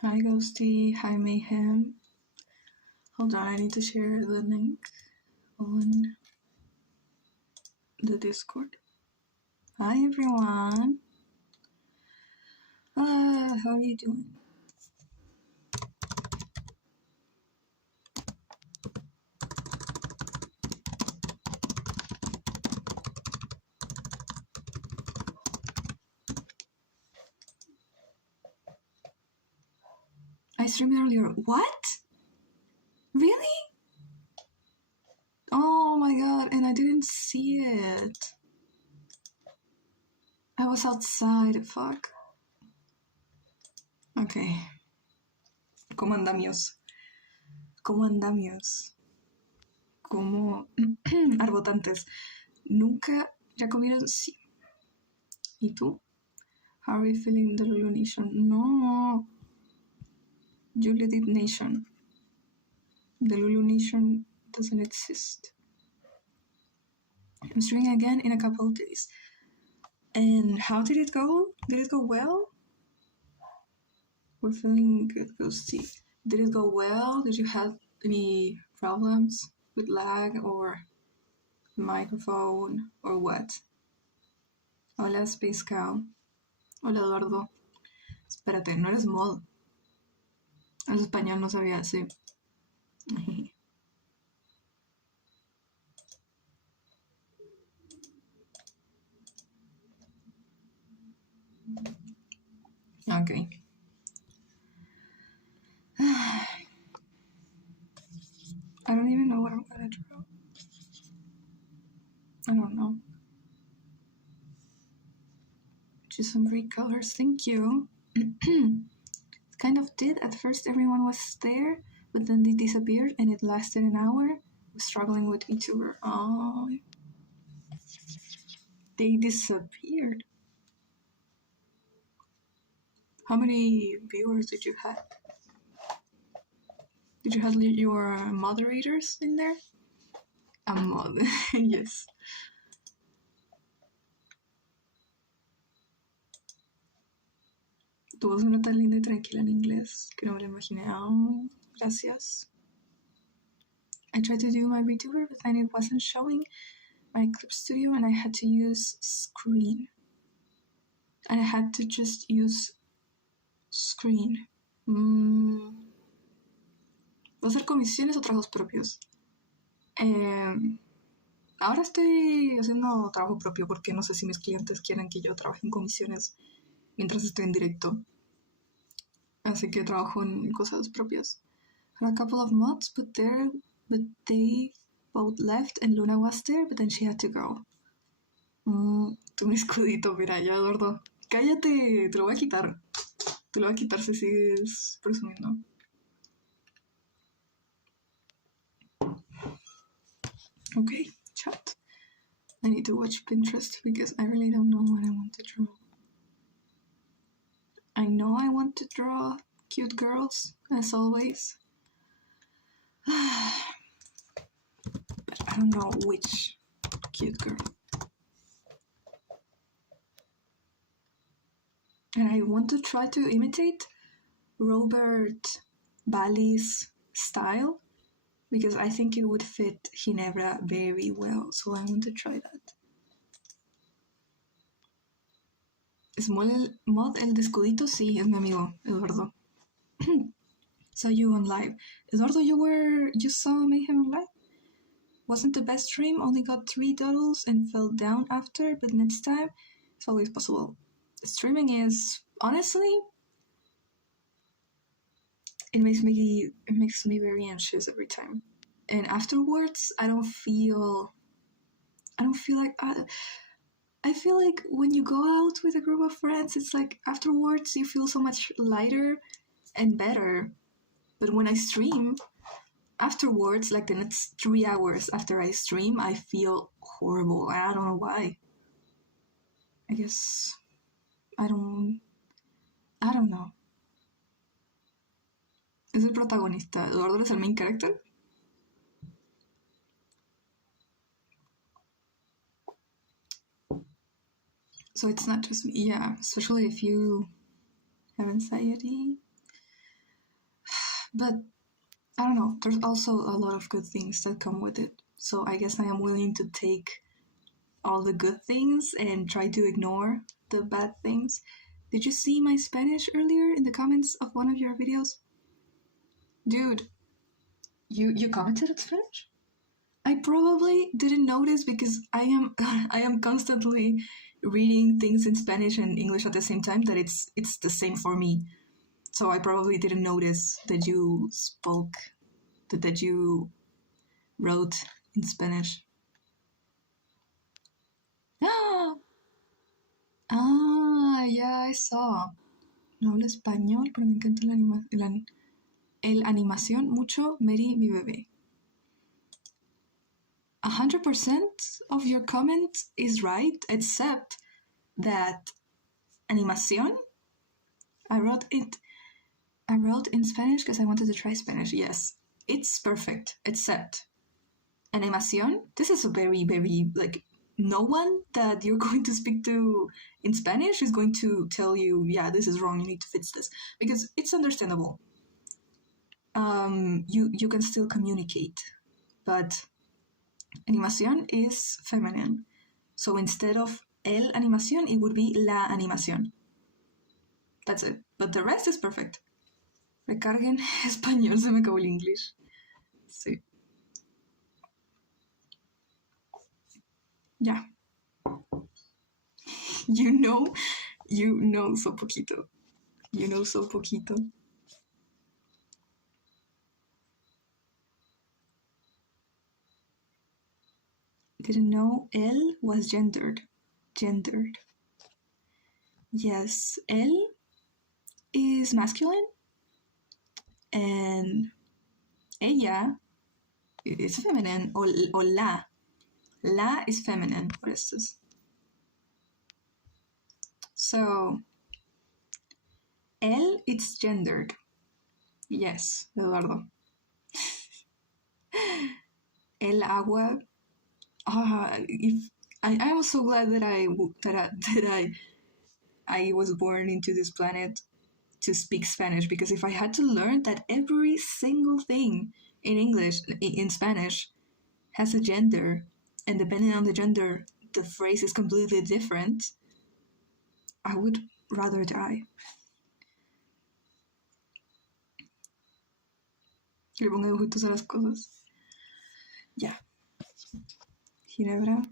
Hi Ghosty, hi Mayhem. Hold on, I need to share the link on the Discord. Hi everyone. How are you doing? I streamed earlier. What? Really? Oh my god, and I didn't see it. I was outside, fuck. Okay. ¿Cómo andamios? ¿Cómo andamios? ¿Cómo arbotantes? ¿Nunca ya comieron? Sí. ¿Y tú? How are you feeling the Lulu Nation? No. Julia did Nation. The Lulu Nation doesn't exist. I'm streaming again in a couple of days. And how did it go? Did it go well? We're feeling good, Ghosty. Did it go well? Did you have any problems with lag or microphone or what? Hola, Space Cow. Hola, Eduardo. Espérate, no eres mod. Es español, no sabía, sí. Okay. I don't even know what I'm gonna draw. I don't know. Just some bright colors. Thank you. Kind of did. At first, everyone was there, but then they disappeared, and it lasted an hour. I was struggling with VTuber. Oh, they disappeared. How many viewers did you have? Did you have your moderators in there? A mod, yes. Tu voz suena tan linda y tranquila en inglés que no me lo imaginé. Oh, gracias. I tried to do my VTuber, but then it wasn't showing my Clip Studio, and I had to use Screen. And I had to just use Screen. ¿Va a ser comisiones o trabajos propios? Ahora estoy haciendo trabajo propio porque no sé si mis clientes quieren que yo trabaje en comisiones mientras estoy en directo. Así que trabajo en cosas propias. Had a couple of mods but they both left and Luna was there, but then she had to go. Tu mi escudito, mira, ya, Eduardo. Cállate, te lo voy a quitar. Te lo voy a quitar si sigues presumiendo. Okay, chat. I need to watch Pinterest because I really don't know what I want to draw. I know I want to draw cute girls, as always. But I don't know which cute girl. And I want to try to imitate Robert Bali's style because I think it would fit Ginebra very well, so I want to try that. Small Mod el Descudito, sí, es mi amigo, Eduardo. Saw you on live. Eduardo, you saw Mayhem on live? Wasn't the best stream, only got 3 doodles and fell down after, but next time it's always possible. Streaming is, honestly, it makes me very anxious every time. And afterwards, I feel like I feel like when you go out with a group of friends, it's like afterwards you feel so much lighter and better. But when I stream, afterwards, like the next 3 hours after I stream, I feel horrible. I don't know why. I guess I don't know. Es el protagonista. Eduardo es el main character. So it's not just me. Yeah, especially if you have anxiety. But I don't know, there's also a lot of good things that come with it. So I guess I am willing to take all the good things and try to ignore the bad things. Did you see my Spanish earlier in the comments of one of your videos? Dude, you commented in Spanish? I probably didn't notice because I am constantly reading things in Spanish and English at the same time that it's the same for me. So I probably didn't notice that you spoke that you wrote in Spanish. Ah, yeah, I saw. No hablo español, pero me encanta el animación mucho, Mary, mi bebé. 100% of your comment is right, except that animación. I wrote in Spanish because I wanted to try Spanish. Yes, it's perfect, except animación. This is a very, very, like, no one that you're going to speak to in Spanish is going to tell you, yeah, this is wrong, you need to fix this, because it's understandable. You can still communicate, but animación is feminine. So instead of el animación, it would be la animación. That's it. But the rest is perfect. Recarguen español, se me acabó el English. Sí. Yeah. You know so poquito. You know so poquito. Didn't know él was gendered. Gendered. Yes, él is masculine and ella is feminine, o la. La is feminine. What is this? So, él, it's gendered. Yes, Eduardo. El agua. I was so glad that I was born into this planet to speak Spanish, because if I had to learn that every single thing in English, in Spanish, has a gender, and depending on the gender, the phrase is completely different, I would rather die. Le pongo dibujitos a las cosas. Yeah. Ginebra.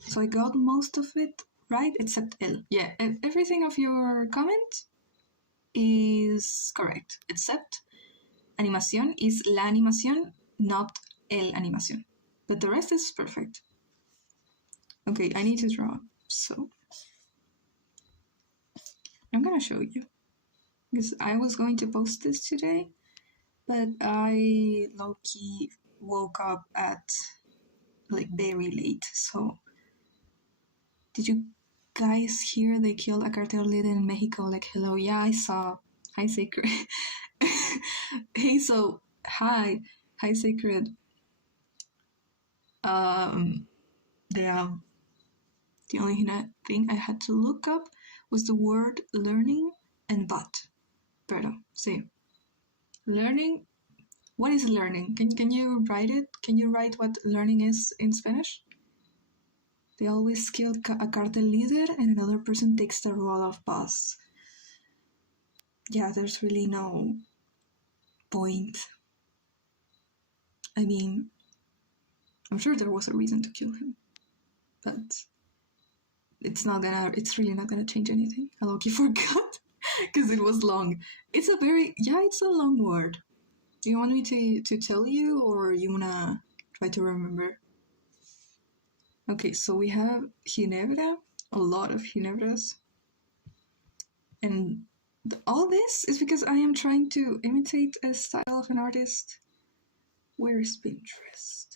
So I got most of it right, except el. Yeah, everything of your comment is correct, except animación is la animación, not el animación. But the rest is perfect. Okay, I need to draw. So I'm gonna show you, because I was going to post this today, but I low-key woke up at like very late. So did you guys hear they killed a cartel leader in Mexico? Like, hello, yeah, I saw. Hi, Sacred. Hey, so hi, Sacred. The only thing I had to look up was the word learning and but. Pero, sí. Learning. What is learning? Can you write it? Can you write what learning is in Spanish? They always kill a cartel leader and another person takes the role of boss. Yeah, there's really no point. I mean, I'm sure there was a reason to kill him, but it's really not gonna change anything. I low-key forgot because it was long. It's a long word. Do you want me to tell you, or you wanna try to remember? Okay, so we have Ginebra, a lot of Ginebras. And all this is because I am trying to imitate a style of an artist. Where is Pinterest?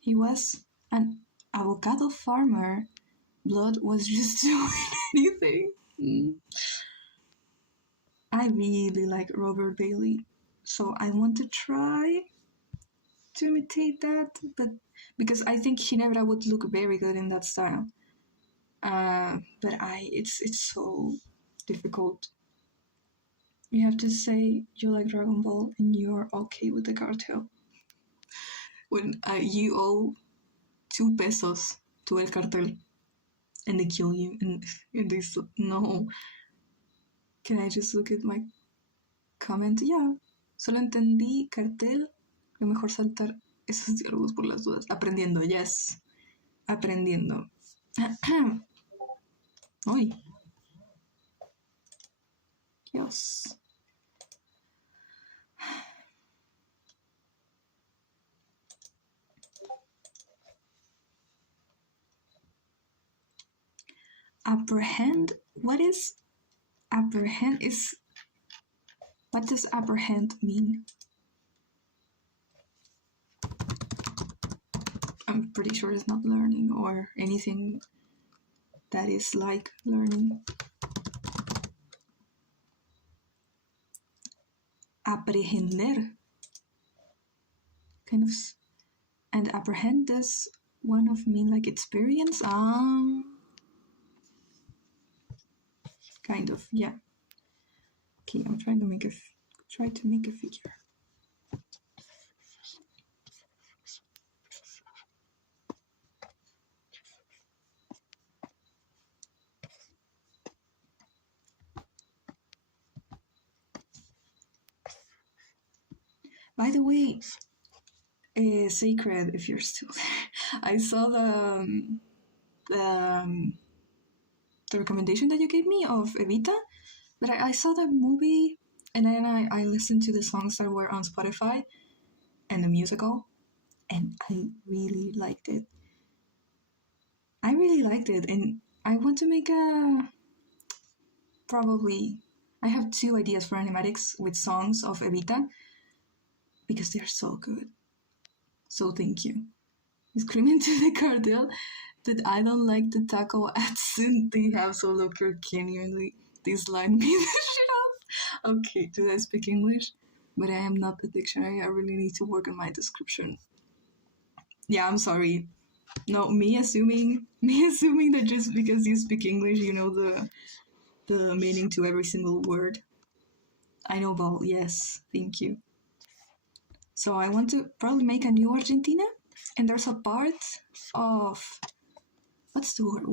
He was an avocado farmer. Blood was just doing anything. I really like Robert Bailey, so I want to try to imitate that, but because I think Ginebra would look very good in that style. But it's so difficult. You have to say you like Dragon Ball and you're okay with the cartel. When you owe 2 pesos to El Cartel and they kill you and this, no. Can I just look at my comment? Yeah. Solo entendí cartel. Lo mejor saltar esos diálogos por las dudas. Aprendiendo, yes. Aprendiendo. Uy. Dios. Apprehend? What is apprehend? What does apprehend mean? I'm pretty sure it's not learning or anything that is like learning. Aprehender. Kind of. And apprehend does one of mean like experience? Kind of, yeah. Okay, I'm trying to make a figure. By the way, Sacred, if you're still there, I saw the recommendation that you gave me of Evita, but I saw the movie and then I listened to the songs that were on Spotify and the musical, and I really liked it. And I want to make I have 2 ideas for animatics with songs of Evita because they're so good. So thank you. Screaming to the cartel that I don't like the taco accent they have, so look, you genuinely dislike me the shit up. Okay, do I speak English? But I am not the dictionary. I really need to work on my description. Yeah, I'm sorry. No, me assuming that just because you speak English, you know the meaning to every single word. I know Val, yes, thank you. So I want to probably make a new Argentina, and there's a part of what's the word?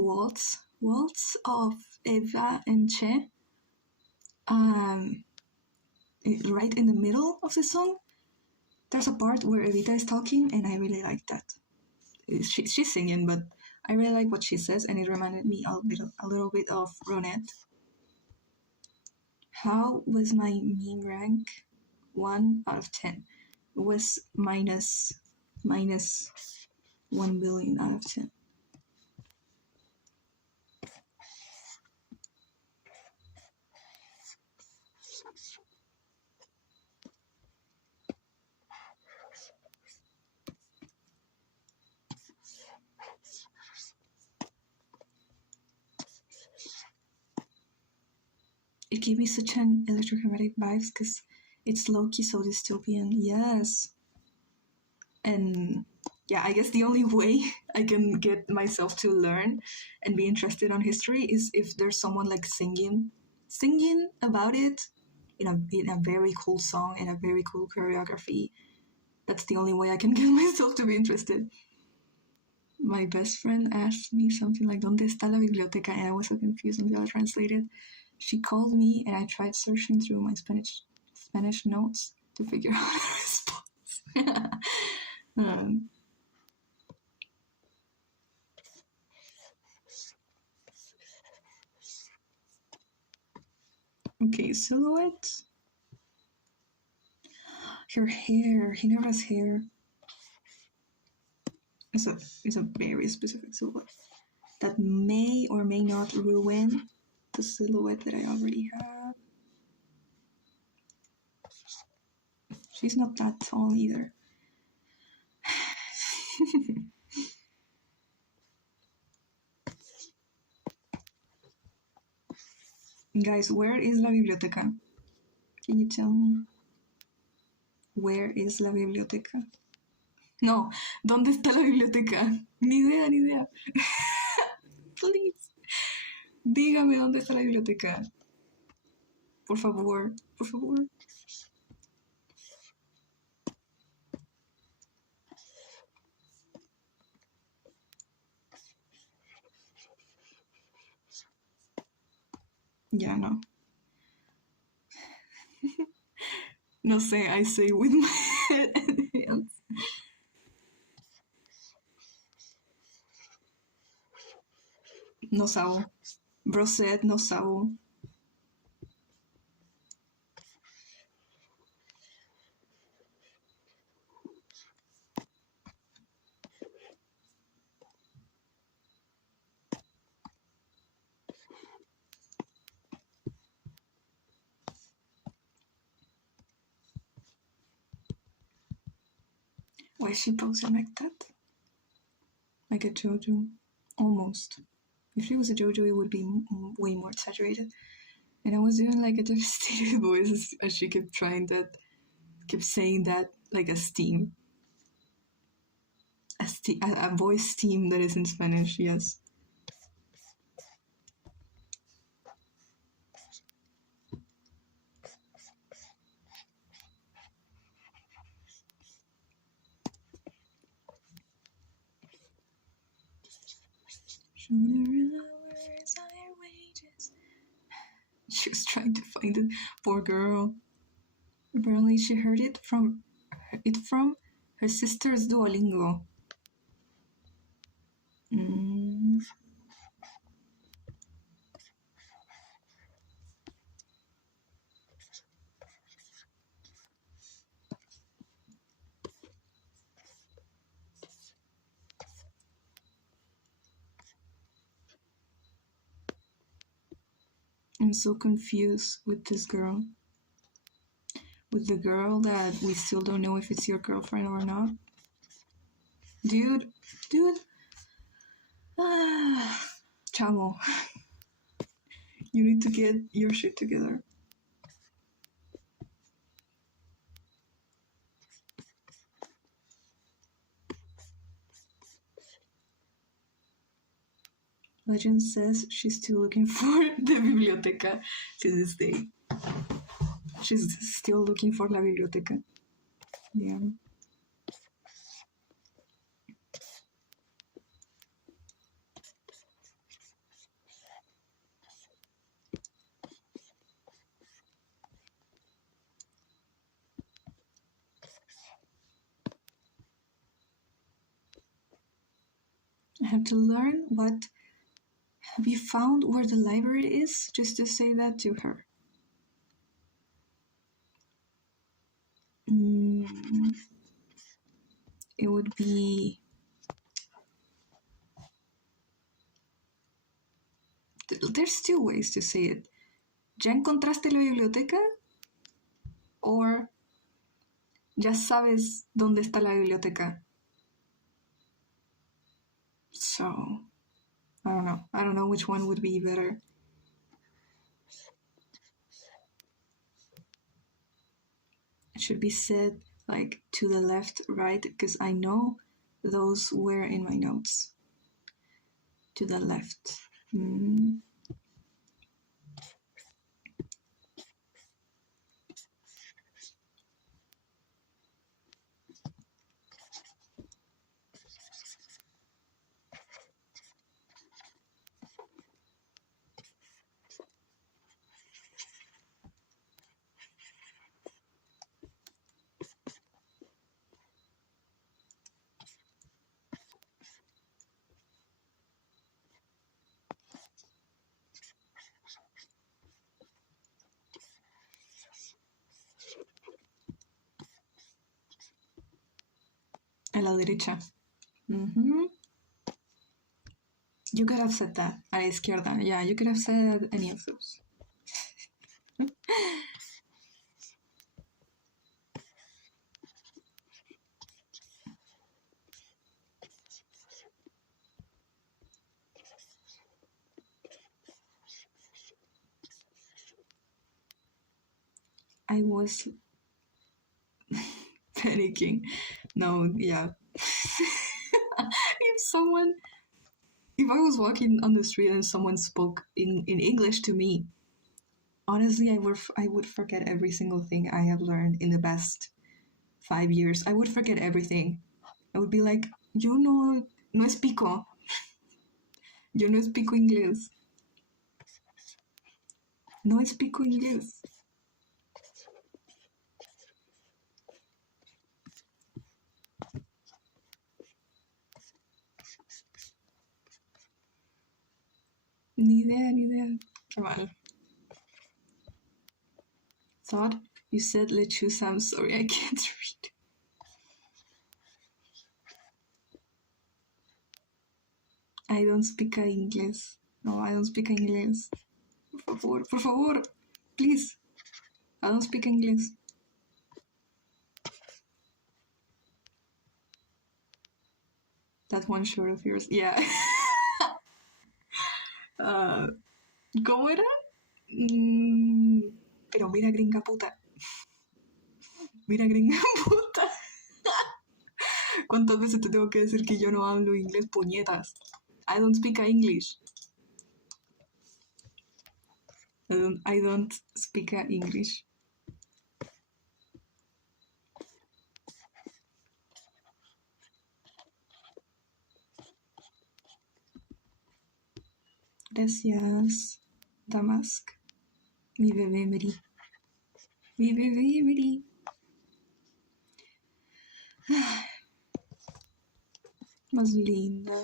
Waltz of Eva and Che. Right in the middle of the song, there's a part where Evita is talking, and I really like that. She's singing, but I really like what she says, and it reminded me a little bit of Ronette. How was my meme rank? 1 out of 10. It was minus 1 billion out of 10. It gave me such an electrochromatic vibes because it's low-key so dystopian. Yes. And yeah, I guess the only way I can get myself to learn and be interested on history is if there's someone like singing about it in a very cool song and a very cool choreography. That's the only way I can get myself to be interested. My best friend asked me something like ¿Dónde está la biblioteca? And I was so confused until I translated. She called me and I tried searching through my Spanish notes to figure out a response. Okay, silhouette. Her hair, Ginevra's hair. It's a very specific silhouette that may or may not ruin the silhouette that I already have. She's not that tall either. Guys, where is la biblioteca? Can you tell me? Where is la biblioteca? No, ¿dónde está la biblioteca? Ni idea, ni idea. Please. Dígame dónde está la biblioteca. Por favor, por favor. Ya no. No sé, I say with my hands. No sabo. Bro said no sabo. Why is she posing like that? Like a JoJo? Almost. If she was a JoJo, it would be way more exaggerated. And I was doing like a devastated voice as she kept trying that, kept saying that like a steam. A voice steam that is in Spanish, yes. She was trying to find it. Poor girl. Apparently, she heard it from her sister's Duolingo. Mm. I'm so confused with this girl. With the girl that we still don't know if it's your girlfriend or not. Dude. Chamo. You need to get your shit together. Legend says she's still looking for the biblioteca to this day. She's still looking for la biblioteca. Yeah. I have to learn what. Have you found where the library is? Just to say that to her. It would be. There's two ways to say it. ¿Ya encontraste la biblioteca? Or ya sabes dónde está la biblioteca. So, I don't know. I don't know which one would be better. It should be said like to the left, right, because I know those were in my notes. To the left. A la derecha. You could have said that. A la izquierda. Yeah, you could have said any of those. I was panicking. No, yeah. If I was walking on the street and someone spoke in English to me, honestly, I would forget every single thing I have learned in the past 5 years. I would forget everything. I would be like, yo no explico. Yo no explico inglés. No explico inglés. Ni idea. Qué mal. Thought you said lechuza. I'm sorry, I can't read. I don't speak English. No, I don't speak English. Por favor, please. I don't speak English. That one shirt of yours, yeah. ¿Cómo era? Pero mira, gringa puta. Mira, gringa puta. ¿Cuántas veces te tengo que decir que yo no hablo inglés, puñetas? I don't speak English. I don't speak English. Gracias, Damask. Mi bebé Mary. Mi bebé Mary. Más linda.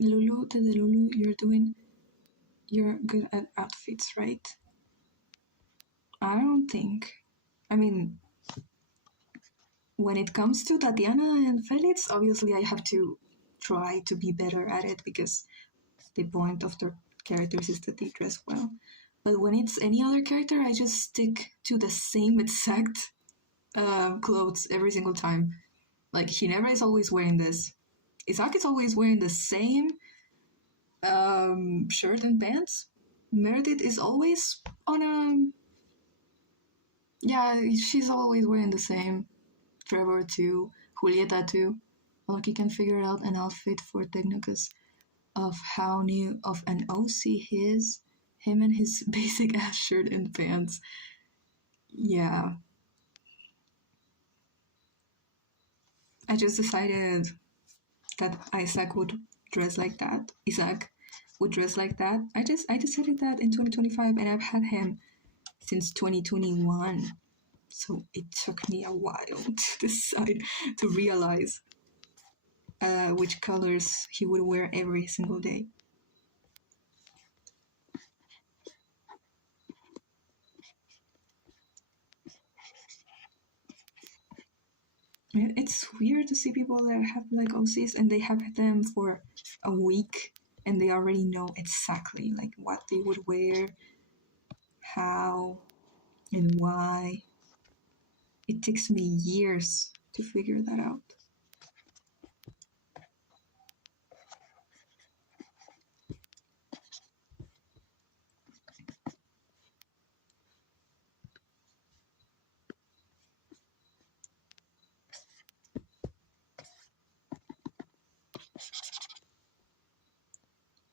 Lulu, Tede Lulu, you're good at outfits, right? I don't think. I mean, when it comes to Tatiana and Felix, obviously I have to try to be better at it because the point of their characters is that they dress well. But when it's any other character, I just stick to the same exact clothes every single time. Like, Ginevra is always wearing this. Isaac is always wearing the same shirt and pants. Meredith is always on a. Yeah, she's always wearing the same. Trevor too. Julieta too. Lucky can figure out an outfit for Technicus of how new of an OC he is. Him and his basic ass shirt and pants. Yeah. I just decided that Isaac would dress like that. Isaac would dress like that. I decided that in 2025 and I've had him since 2021. So it took me a while to decide, to realize which colors he would wear every single day. Yeah, it's weird to see people that have like OCs and they have them for a week and they already know exactly like what they would wear, how, and why. It takes me years to figure that out.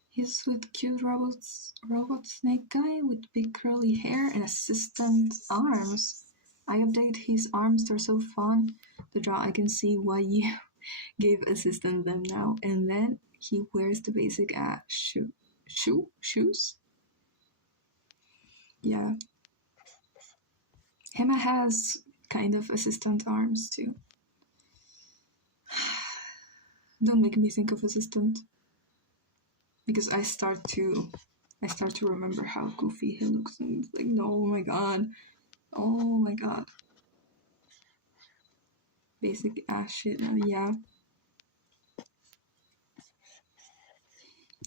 He's with cute robot snake guy with big curly hair and assistant arms. I update his arms, they're so fun to draw. I can see why you gave assistant them now. And then he wears the basic shoes? Yeah. Emma has kind of assistant arms too. Don't make me think of assistant. because I start to remember how goofy he looks, and it's like, no, oh my god, basic ass shit. Yeah,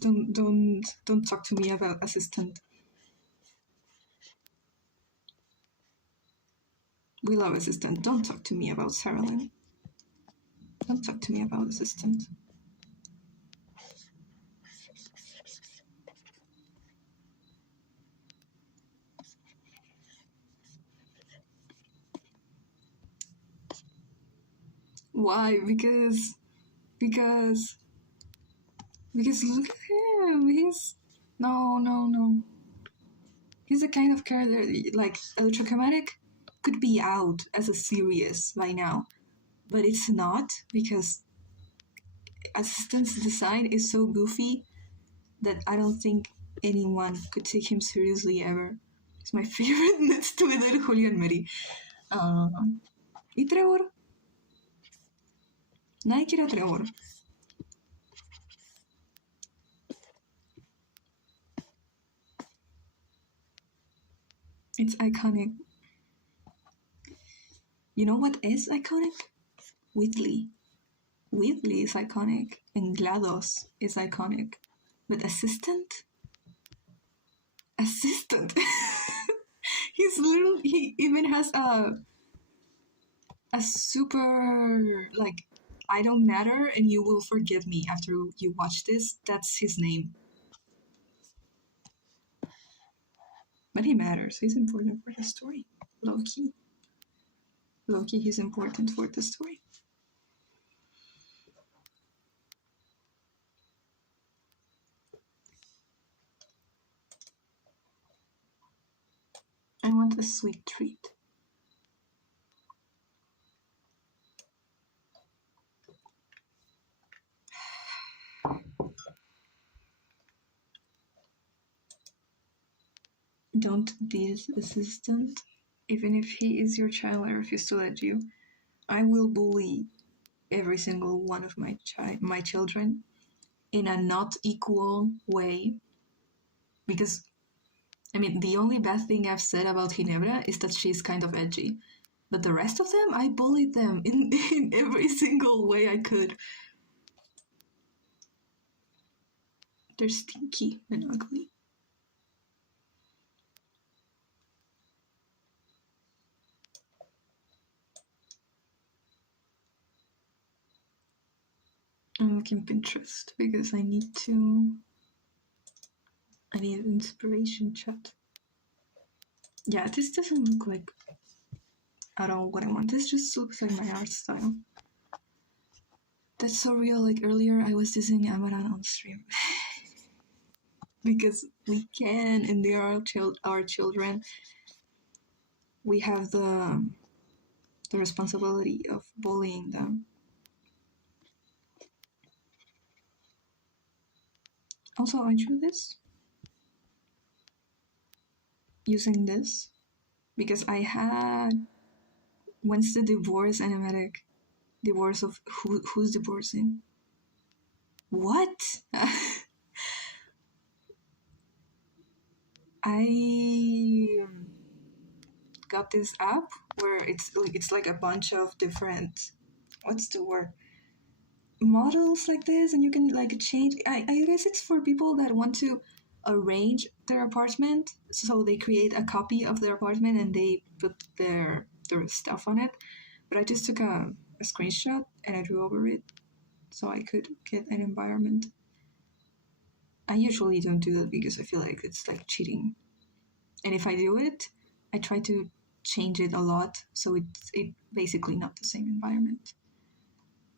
don't talk to me about assistant. We love assistant. Don't talk to me about Sarah Lynn. Don't talk to me about assistant. Why? Because look at him. He's no. He's the kind of character like Electrochromatic could be out as a series by now, but it's not because Assistant's design is so goofy that I don't think anyone could take him seriously ever. He's my favorite next to either Julian Mary. Y Trevor. Nadie quiere a Trevor. It's iconic. You know what is iconic? Whitley. Whitley is iconic, and GLaDOS is iconic. But Assistant? He even has a super, like, I don't matter and you will forgive me after you watch this. That's his name. But he matters. He's important for the story. Low key, he's important for the story. I want a sweet treat. Don't tease assistant. Even if he is your child, I refuse to let you. I will bully every single one of my children in a not equal way. Because, I mean, the only bad thing I've said about Ginebra is that she's kind of edgy. But the rest of them, I bullied them in every single way I could. They're stinky and ugly. I'm looking Pinterest because I need inspiration chat. Yeah, this doesn't look like at all what I want. This just looks like my art style. That's so real. Like earlier, I was dissing Amaran on stream. Because we can, and they are our children. We have the responsibility of bullying them. Also, I drew this using this because I had, when's the divorce animatic? Divorce of who's divorcing? What? I got this app where it's like a bunch of different, what's the word, models like this, and you can like change. I guess it's for people that want to arrange their apartment, so they create a copy of their apartment and they put their stuff on it. But I just took a screenshot and I drew over it so I could get an environment. I usually don't do that because I feel like it's like cheating, and if I do it, I try to change it a lot so it's basically not the same environment.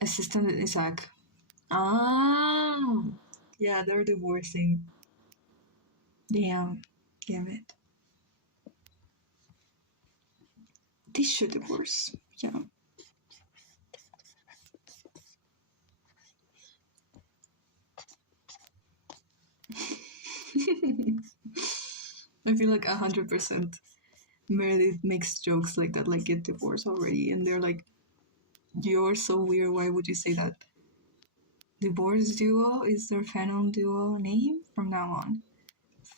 Assistant Isaac. Ah, yeah, they're divorcing. Damn it. They should divorce. Yeah. I feel like 100% Meredith makes jokes like that, like get divorced already, and they're like, "You're so weird. Why would you say that?" Divorce Duo is their Fanon Duo name from now on.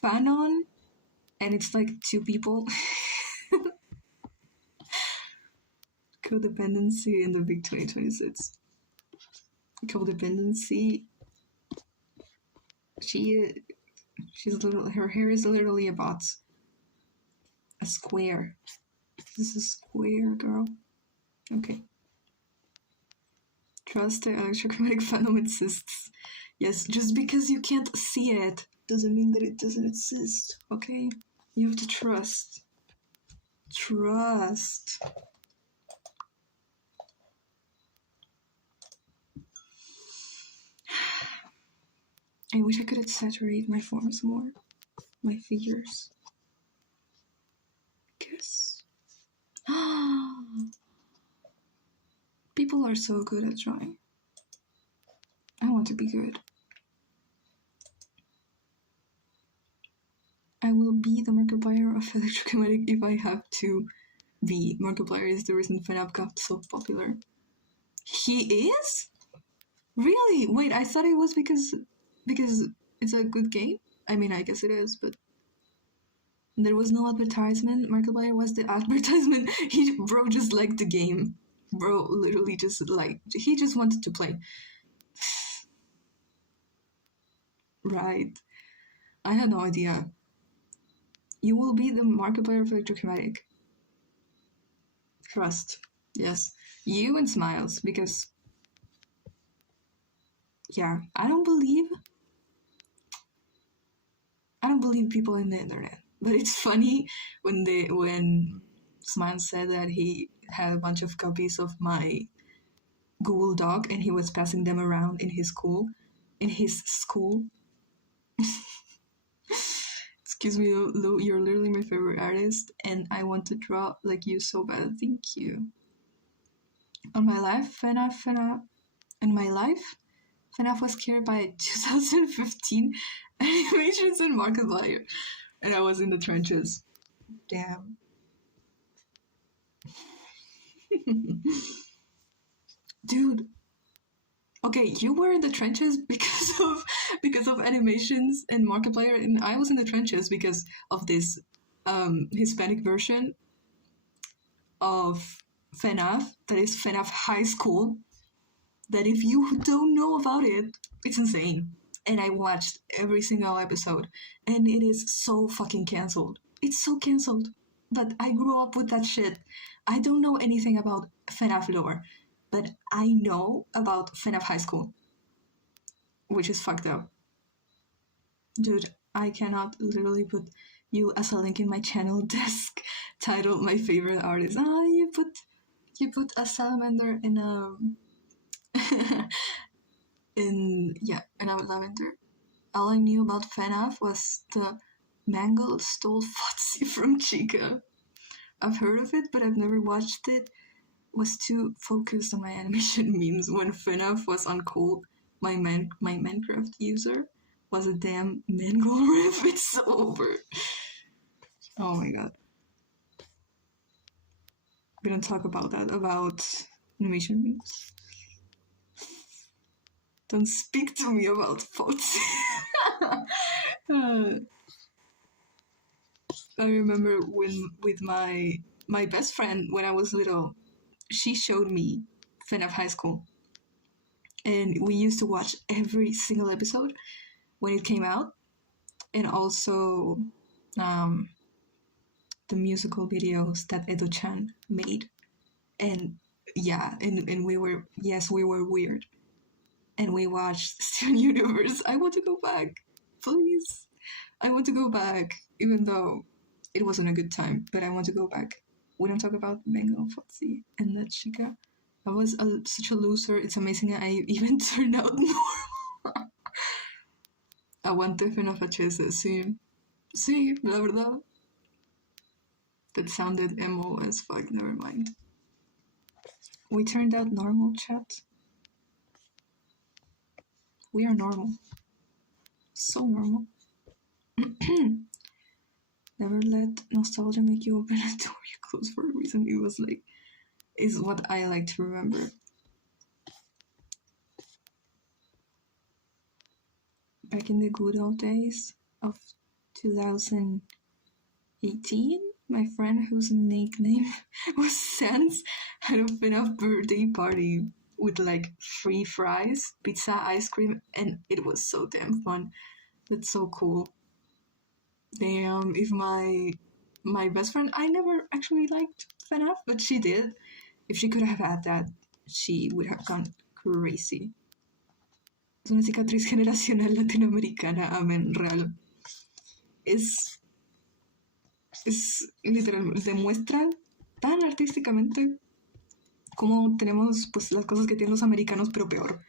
Fanon, and it's like two people. Codependency in the big 2026. Codependency. She's little. Her hair is literally about a square. This is a square, girl. Okay. Trust the electromagnetic fandom exists. Yes, just because you can't see it doesn't mean that it doesn't exist, okay? You have to trust. Trust. I wish I could exaggerate my forms more. My figures. Because people are so good at drawing. I want to be good. I will be the Markiplier of Electrokinetic if I have to be. Markiplier is the reason FNAF got so popular. He is? Really? Wait, I thought it was because it's a good game? I mean, I guess it is, but there was no advertisement. Markiplier was the advertisement. Bro just liked the game. Bro literally just he just wanted to play. Right. I had no idea. You will be the Markiplier of Electrokinetic. Trust. Yes. You and Smiles, because yeah, I don't believe people in the internet. But it's funny when Smiles said that he had a bunch of copies of my Google Doc and he was passing them around in his school. Excuse me, Lou, you're literally my favorite artist, and I want to draw like you so bad. Thank you. On my life, FNAF was carried by 2015 animations in Markiplier, and I was in the trenches. Damn. Dude. Okay, you were in the trenches because of animations and Markiplier, and I was in the trenches because of this Hispanic version of FNAF, that is FNAF High School, that if you don't know about it, it's insane. And I watched every single episode, and it is so fucking cancelled. It's so cancelled. But I grew up with that shit. I don't know anything about FNAF lore, but I know about FNAF High School, which is fucked up. Dude, I cannot literally put you as a link in my channel desk titled My Favorite Artist. You put a salamander in a in a lavender. All I knew about FNAF was the Mangle stole Foxy from Chica. I've heard of it, but I've never watched it. Was too focused on my animation memes when FNAF was uncool. My Minecraft user was a damn Mangle riff. It's over. Oh my god. We don't talk about that, about animation memes. Don't speak to me about Foxy. I remember with my best friend when I was little, she showed me FNAF High School, and we used to watch every single episode when it came out, and also the musical videos that Edo-chan made, and yeah, and we were weird, and we watched Steven Universe. I want to go back, please. I want to go back, even though it wasn't a good time, but I want to go back. We don't talk about Mango, Foxy, and that Chica. I was such a loser. It's amazing I even turned out normal. Aguante FNAF HS, sí. Sí, la verdad. That sounded emo as fuck, never mind. We turned out normal, chat. We are normal. So normal. Never let nostalgia make you open a door you close for a reason. It was like, is what I like to remember. back in the good old days of 2018, my friend whose nickname was Sans had a FNAF birthday party with like free fries, pizza, ice cream, and it was so damn fun. That's so cool. Damn, if my best friend, I never actually liked FNAF, but she did. If she could have had that, she would have gone crazy. Es una cicatriz generacional latinoamericana, amén, real. Es literal, demuestran tan artísticamente cómo tenemos pues las cosas que tienen los americanos, pero peor.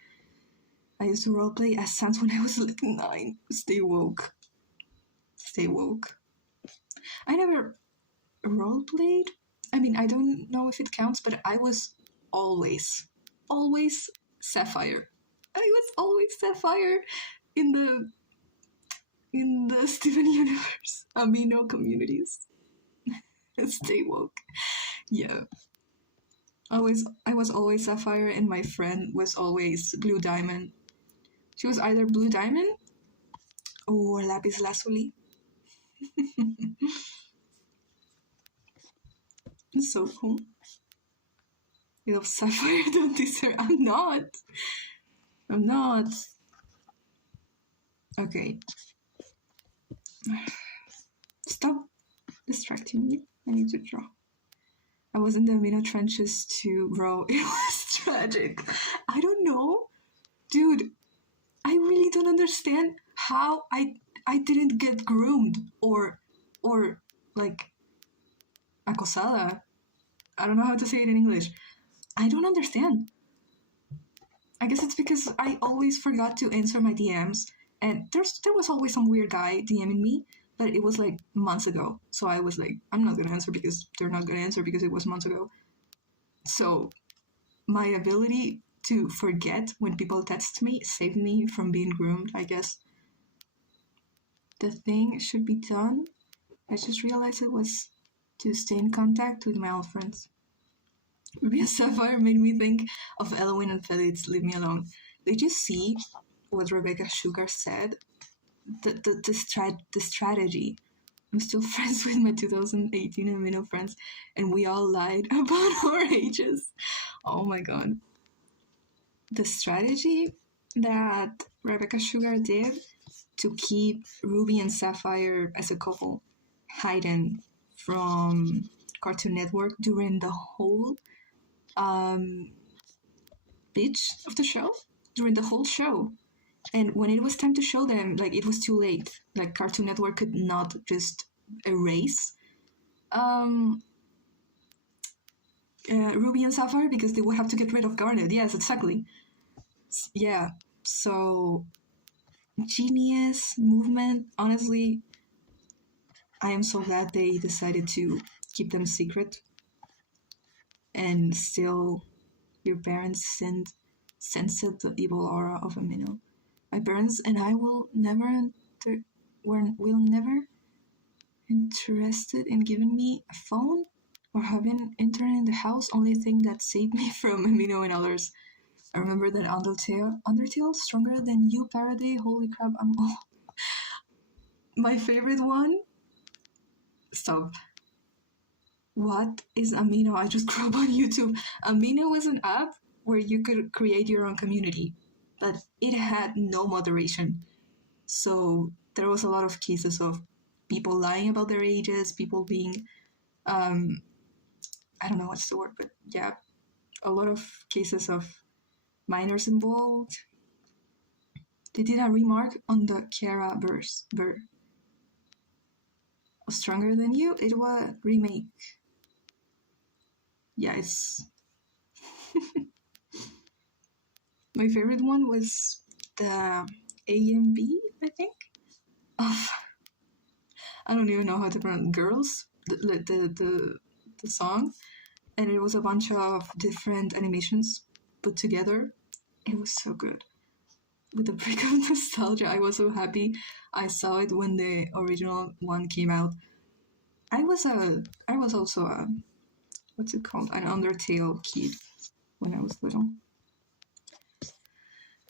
I used to roleplay as Sans when I was like 9. Stay woke. Stay woke. I never roleplayed. I mean, I don't know if it counts, but I was always Sapphire. I was always Sapphire in the Steven Universe Amino communities. Stay woke. Yeah. I was always Sapphire, and my friend was always Blue Diamond. She was either Blue Diamond or Lapis Lazuli. It's so cool. You love Sapphire, don't deserve. I'm not. Okay. Stop distracting me. I need to draw. I was in the Amino trenches too, bro. It was tragic. I don't know. Dude, I really don't understand how I didn't get groomed or like acosada. I don't know how to say it in English. I don't understand. I guess it's because I always forgot to answer my DMs, and there was always some weird guy DMing me, but it was like months ago. So I was like, I'm not gonna answer because they're not gonna answer because it was months ago. So my ability to forget when people text me saved me from being groomed, I guess. The thing should be done. I just realized it was to stay in contact with my old friends. Ruby and Sapphire made me think of Eloine and Felix, Leave Me Alone. Did you see what Rebecca Sugar said? The strategy. I'm still friends with my 2018 Amino friends, and we all lied about our ages. Oh my god. The strategy that Rebecca Sugar did to keep Ruby and Sapphire as a couple hidden from Cartoon Network during the whole pitch of the show, during the whole show. And when it was time to show them, like, it was too late. Like, Cartoon Network could not just erase Ruby and Sapphire because they would have to get rid of Garnet. Yes, exactly. Yeah, so genius movement. Honestly, I am so glad they decided to keep them secret. And still, your parents sensed the evil aura of Amino. My parents and I will never interested in giving me a phone or having internet in the house. Only thing that saved me from Amino and others. I remember that Undertale, Stronger Than You parody. Holy crap, I'm all. My favorite one. Stop. What is Amino? I just grew up on YouTube. Amino was an app where you could create your own community, but it had no moderation. So there was a lot of cases of people lying about their ages, people being, I don't know what's the word, but yeah, a lot of cases of minors involved. They did a remark on the Kiara verse. Stronger Than You, it was remake. Yeah, it's my favorite one was the AMB, I think. Oh, I don't even know how to pronounce Girls, the song, and it was a bunch of different animations put together. It was so good. With a break of nostalgia, I was so happy I saw it when the original one came out. I was also a, what's it called, an Undertale kid when I was little.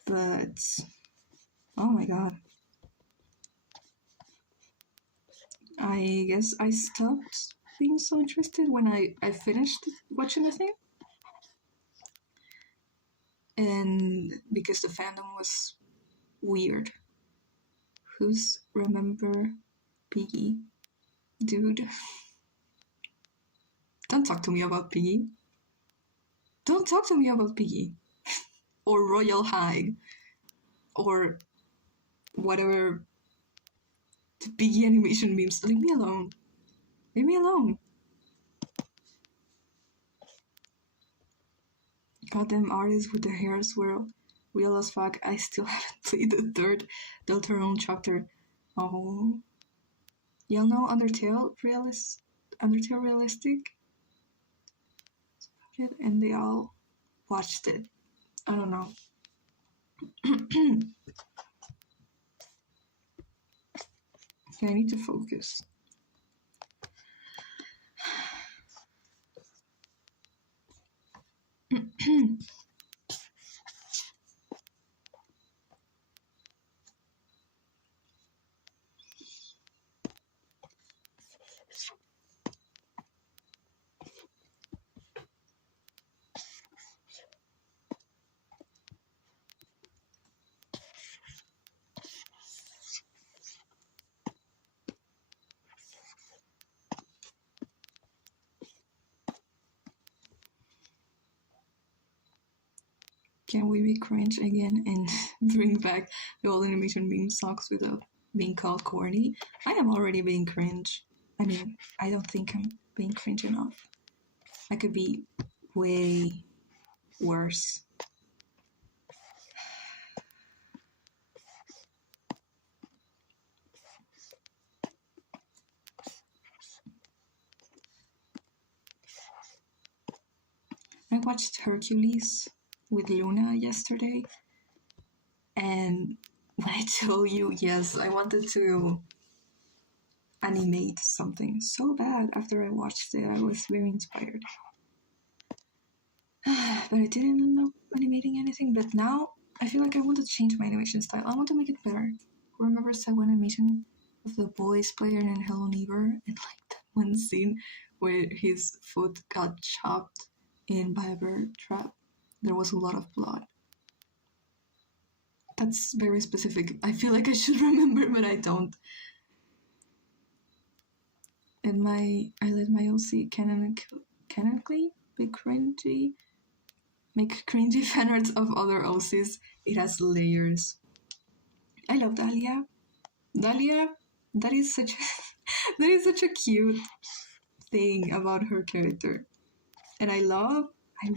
But oh my god, I guess I stopped being so interested when I finished watching the thing. And because the fandom was weird. Who's remember Piggy? Dude. Don't talk to me about Piggy. Don't talk to me about Piggy. Or Royal High. Or whatever the Piggy animation memes. Leave me alone. Leave me alone. Goddamn artists with their hair swirl. Real as fuck. I still haven't played the third Deltarune chapter. Oh. Y'all know Undertale realistic? And they all watched it. I don't know. I need to focus. Can we be cringe again and bring back the old animation meme songs without being called corny? I am already being cringe. I mean, I don't think I'm being cringe enough. I could be way worse. I watched Hercules with Luna yesterday, and when I tell you, yes, I wanted to animate something so bad after I watched it. I was very inspired. But I didn't end up animating anything, but now I feel like I want to change my animation style. I want to make it better. Remember that one animation of the boys player in Hello Neighbor, and like that one scene where his foot got chopped in by a bear trap? There was a lot of blood. That's very specific. I feel like I should remember, but I don't. And I let my OC canonically be cringy. Make cringy fanarts of other OCs. It has layers. I love Dahlia. Dahlia, that is such a cute thing about her character. And I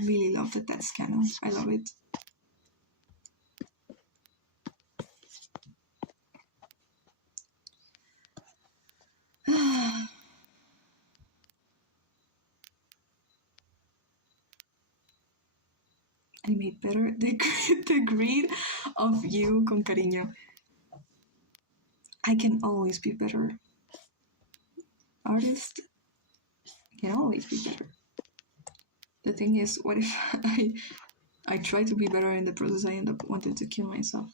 really love that that's canon. I love it. Animate better. The greed of you con cariño. I can always be better. Artist can always be better. The thing is, what if I try to be better in the process I end up wanting to kill myself?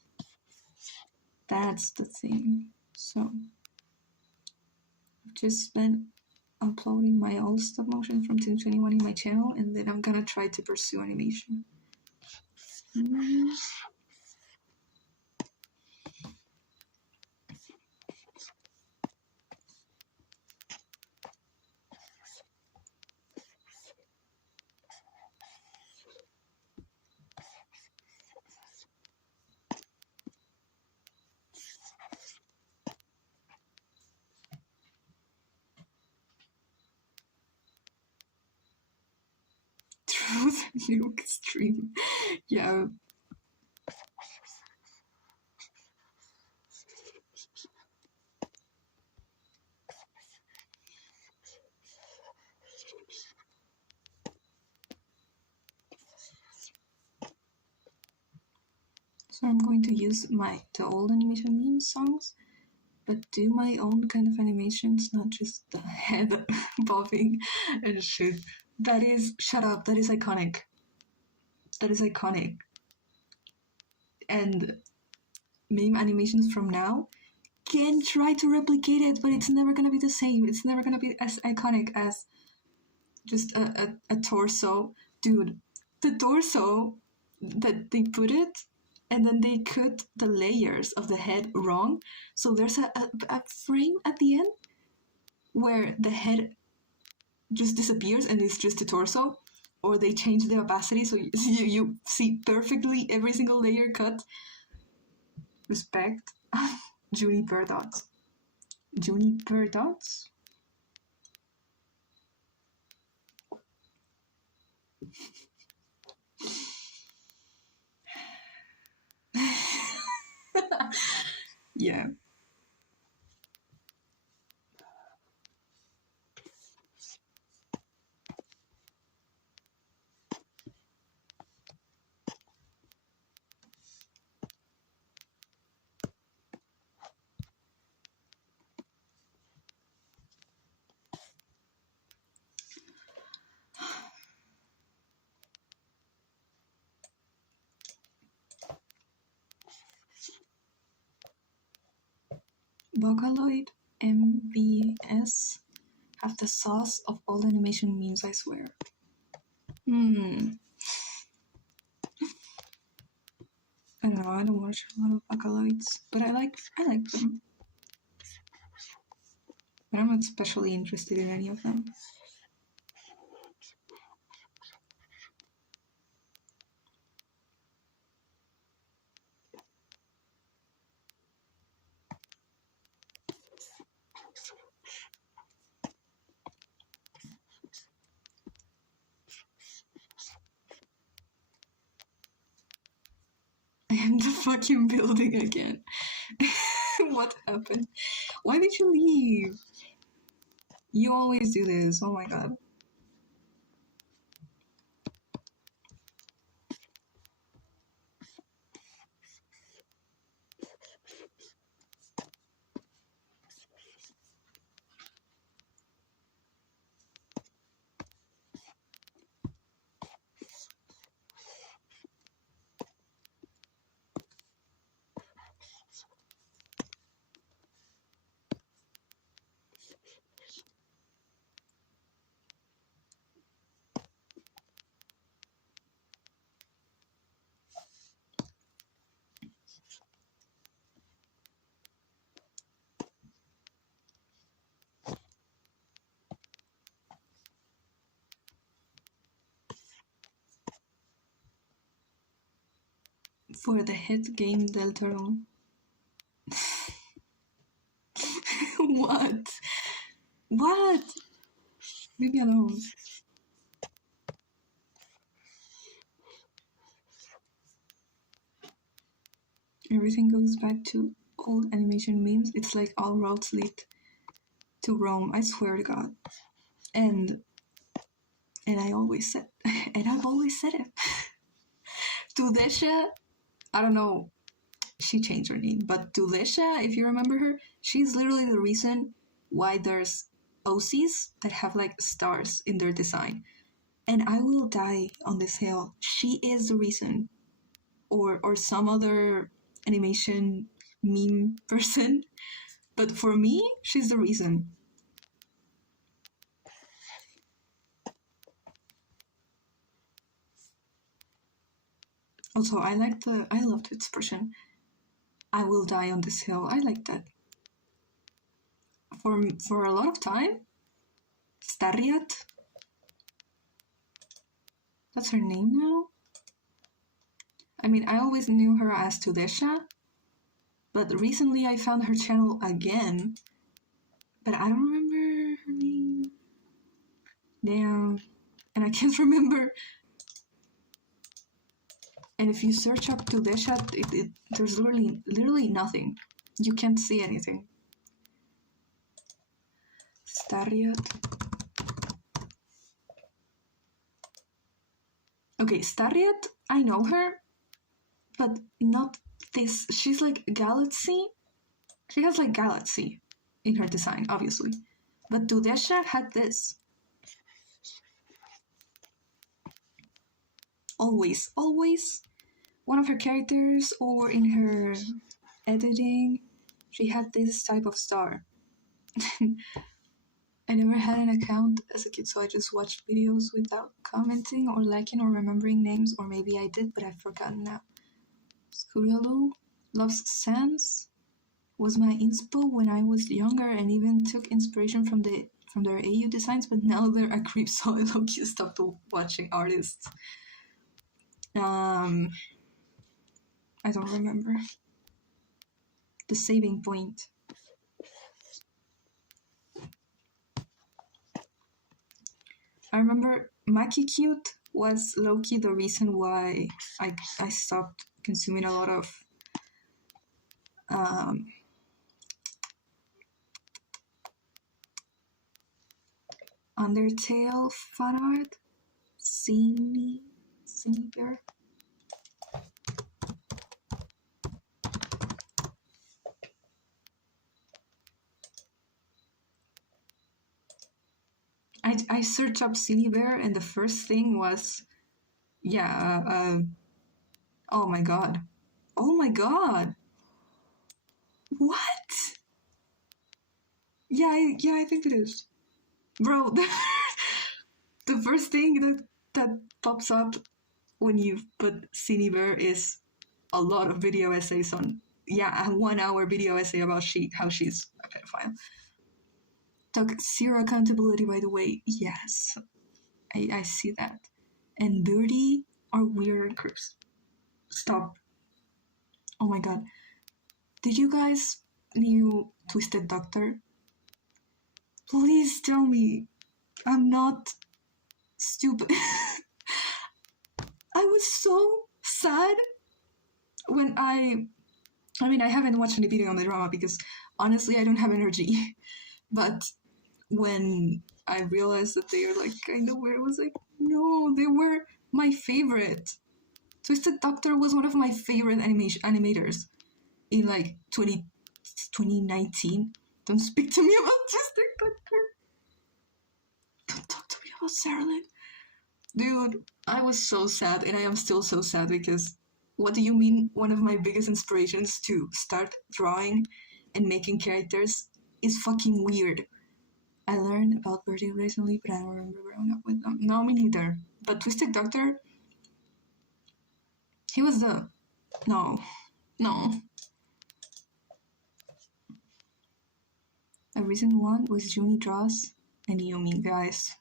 That's the thing. So I've just been uploading my old stop motion from Team 21 in my channel, and then I'm gonna try to pursue animation. Truth nuke stream. Yeah. So I'm going to use the old animation meme songs, but do my own kind of animations, not just the head bobbing and shit. Shut up, that is iconic. That is iconic. And meme animations from now can try to replicate it, but it's never gonna be the same. It's never gonna be as iconic as just a torso. Dude, the torso that they put it, and then they cut the layers of the head wrong. So there's a frame at the end where the head just disappears and it's just a torso, or they change the opacity so you see perfectly every single layer cut. Respect. Juniper dots. Juniper dots? Yeah. Vocaloid MVS have the sauce of all animation memes, I swear. I don't know, I don't watch a lot of Vocaloids, but I like them. But I'm not especially interested in any of them. I am the fucking building again. What happened? Why did you leave? You always do this. Oh my god. For the hit game Deltarune. What? What? Leave me alone. Everything goes back to old animation memes. It's like all roads lead to Rome. I swear to God. And I always said, and I've always said it. Tudesha, I don't know, she changed her name, but Tudesha, if you remember her, she's literally the reason why there's OCs that have like stars in their design. And I will die on this hill. She is the reason. Or some other animation meme person. But for me, she's the reason. Also, I love the expression, I will die on this hill. I like that. For a lot of time, Starriat, that's her name now? I mean, I always knew her as Tudesha, but recently I found her channel again, but I don't remember her name. Damn. And I can't remember. And if you search up Tudesha, there's literally nothing. You can't see anything. Starriat. Okay, Starriat, I know her, but not this. She's like Galaxy. She has like Galaxy in her design, obviously. But Tudesha had this. Always one of her characters or in her editing she had this type of star. I never had an account as a kid, so I just watched videos without commenting or liking or remembering names, or maybe I did, but I've forgotten now. Scootaloo Loves Sans was my inspo when I was younger, and even took inspiration from their AU designs, but now they're a creep, so I low-key stopped watching artists. I don't remember. The Saving Point. I remember Maki Cute was low-key the reason why I stopped consuming a lot of Undertale fan art. Sini Bear. I searched up Sini Bear, and the first thing was, oh my god. Oh my god. What? Yeah, I think it is. Bro, the first thing that pops up when you put Sini Bear is a lot of video essays on, a 1 hour video essay about how she's a pedophile. Took zero accountability, by the way. Yes, I see that. And Birdie are weird creeps. Stop. Oh my god. Did you guys knew Twisted Doctor? Please tell me I'm not stupid. I was so sad when I haven't watched any video on the drama because honestly I don't have energy. But when I realized that they were like kind of weird, I was like, no, they were my favorite. Twisted Doctor was one of my favorite animators in like 2019. Don't speak to me about Twisted Doctor. Don't talk to me about Sarah Lynn. Dude, I was so sad, and I am still so sad because what do you mean one of my biggest inspirations to start drawing and making characters is fucking weird? I learned about Birdie recently, but I don't remember growing up with them. No, me neither. But Twisted Doctor, he was the... No. A recent one was Juni Draws and Yumi, guys.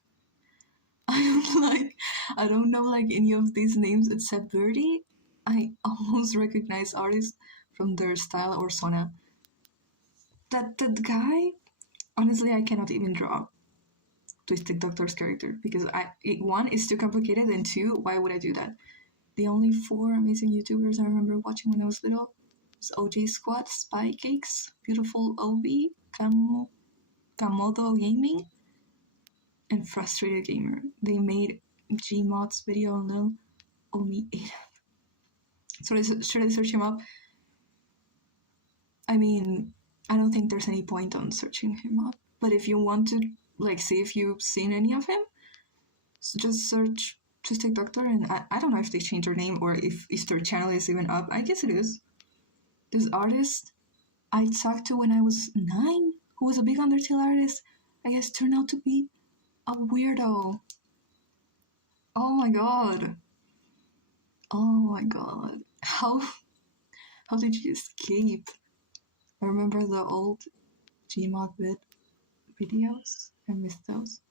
I don't know like any of these names except Birdie. I almost recognize artists from their style or Sona. That guy, honestly, I cannot even draw Twisted Doctor's character because one, it's too complicated, and two, why would I do that? The only 4 amazing YouTubers I remember watching when I was little was OJ Squad, Spy Cakes, Beautiful Obi, Kamodo Gaming, and Frustrated Gamer. They made Gmod's video on Lil Omi 8. So should I search him up? I mean, I don't think there's any point on searching him up. But if you want to like see if you've seen any of him, so just search Twisted Doctor, and I don't know if they changed their name or if their channel is even up. I guess it is. This artist I talked to when I was 9, who was a big Undertale artist, I guess turned out to be a weirdo. Oh my god. How did you escape? I remember the old Gmod videos. I miss those.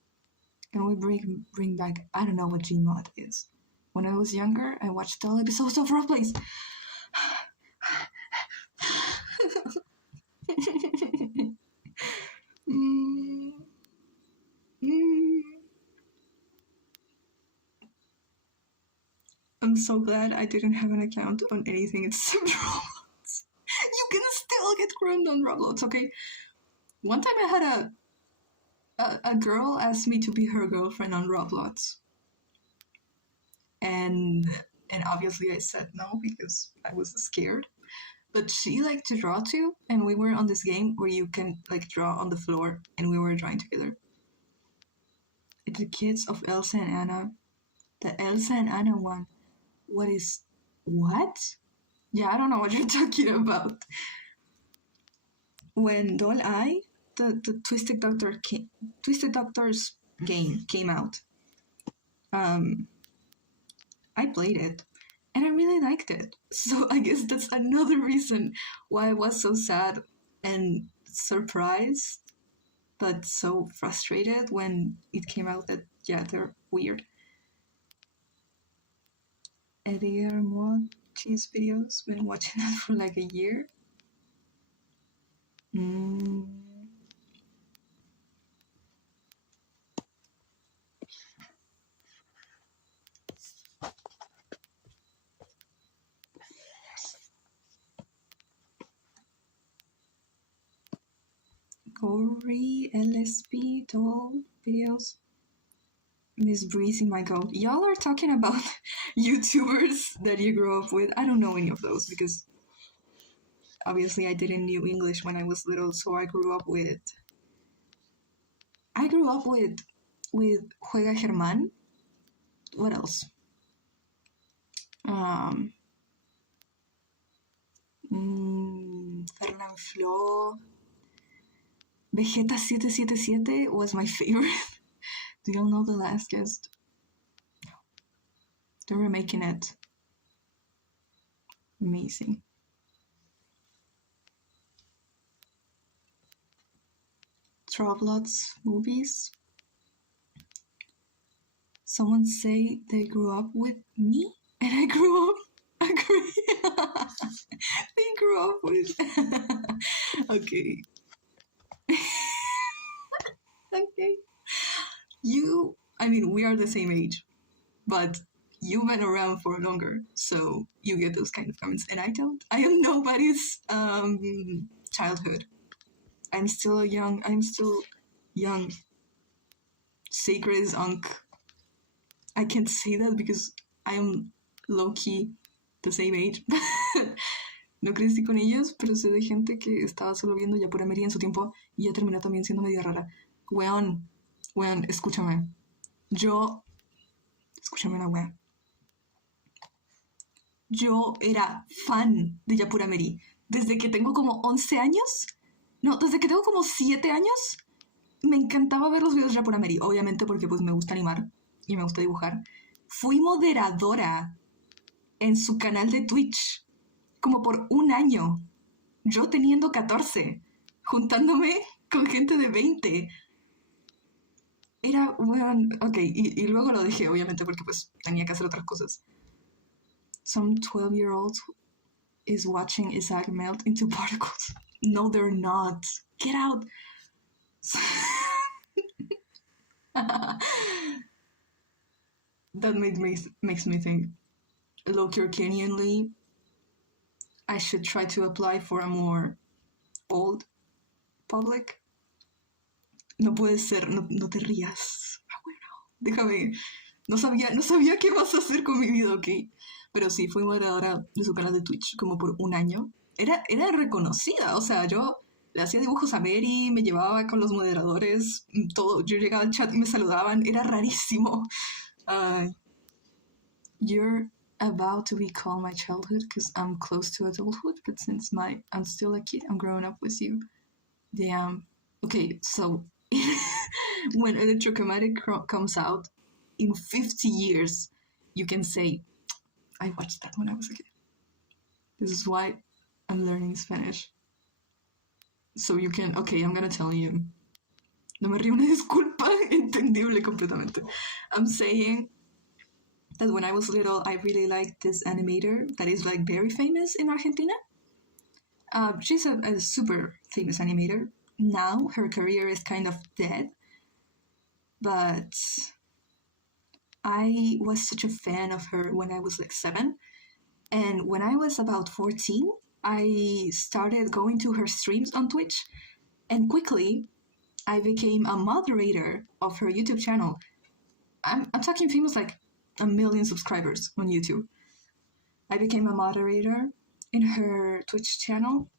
Can we bring back... I don't know what Gmod is. When I was younger, I watched all episodes of Roleplays. I'm so glad I didn't have an account on anything except Roblox. You can still get groomed on Roblox, okay? One time I had a girl ask me to be her girlfriend on Roblox. And obviously I said no because I was scared. But she liked to draw too, and we were on this game where you can like draw on the floor, and we were drawing together. It's the kids of Elsa and Anna. The Elsa and Anna one. What? Yeah, I don't know what you're talking about. when Doll Eye, the Twisted Doctor's game came out, I played it and I really liked it. So I guess that's another reason why I was so sad and surprised, but so frustrated when it came out that, yeah, they're weird. Edgar Mochi's videos, been watching that for like a year. Gory LSP doll videos. Miss Breezy, my god. Y'all are talking about YouTubers that you grew up with. I don't know any of those because obviously I didn't know English when I was little, so I grew up with Juega Germán. What else? Fernán Flo. Vegeta 777 was my favorite. Do y'all know The Last Guest? No. They're remaking it. Amazing. Troblots movies. Someone say they grew up with me, and I grew up. They grew up with. Okay. Okay. We are the same age, but you've been around for longer, so you get those kind of comments, and I don't. I am nobody's childhood. I'm still young. Sacred's Unk. I can't say that because I am low-key the same age. No crecí con ellos, pero sé de gente que estaba solo viendo Yapura Meri en su tiempo y ya terminó también siendo media rara. Weón, escúchame. Escúchame una wea. Yo era fan de Yapura Meri. Desde que tengo como 11 años. No, desde que tengo como 7 años. Me encantaba ver los videos de Yapura Meri. Obviamente porque pues me gusta animar y me gusta dibujar. Fui moderadora en su canal de Twitch como por un año, yo teniendo 14, juntándome con gente de 20. Era, bueno, ok, y luego lo dejé, obviamente, porque pues tenía que hacer otras cosas. Some 12-year-old is watching Isaac melt into particles. No, they're not. Get out. That makes me think. Loki Canyonly, I should try to apply for a more old public. No puede ser, no te rías. Bueno, déjame. No sabía qué vas a hacer con mi vida, ok. Pero sí, fui moderadora de su canal de Twitch como por un año. Era reconocida, o sea, yo le hacía dibujos a Mary, me llevaba con los moderadores, todo. Yo llegaba al chat y me saludaban, era rarísimo. You're about to recall my childhood because I'm close to adulthood, but since I'm still a kid, I'm growing up with you. Damn. Okay, so when Electrochromatic comes out in 50 years, you can say, I watched that when I was a kid. This is why I'm learning Spanish. So you can, okay, I'm gonna tell you. No me río, una disculpa, entendible completamente. I'm saying that when I was little, I really liked this animator that is like very famous in Argentina. She's a super famous animator. Now her career is kind of dead, but I was such a fan of her when I was like 7. And when I was about 14, I started going to her streams on Twitch, and quickly I became a moderator of her YouTube channel. I'm talking famous like 1 million subscribers on YouTube. I became a moderator in her Twitch channel,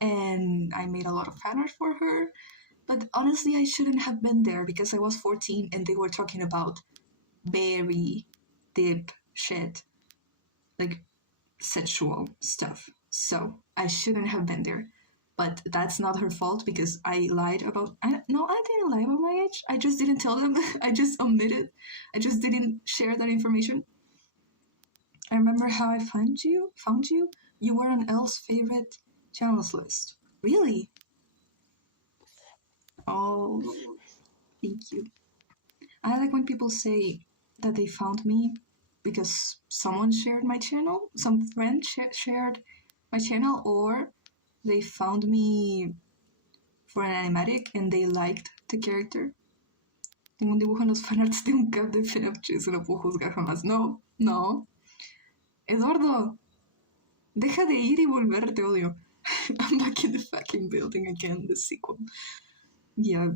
and I made a lot of fan art for her. But honestly, I shouldn't have been there because I was 14 and they were talking about very deep shit, like sexual stuff. So I shouldn't have been there. but that's not her fault because I lied about. No, I didn't lie about my age. I just didn't tell them. I just omitted. I just didn't share that information. I remember how I found you. You were on Elle's favorite channels list. Really? Oh, thank you. I like when people say that they found me because someone shared my channel, some friend shared my channel, or they found me for an animatic and they liked the character. Tengo un dibujo en los fanarts de un cap de FNAF, eso no puedo juzgar jamás. No, no. Eduardo, deja de ir y volver, te odio. I'm back in the fucking building again, the sequel. Yeah.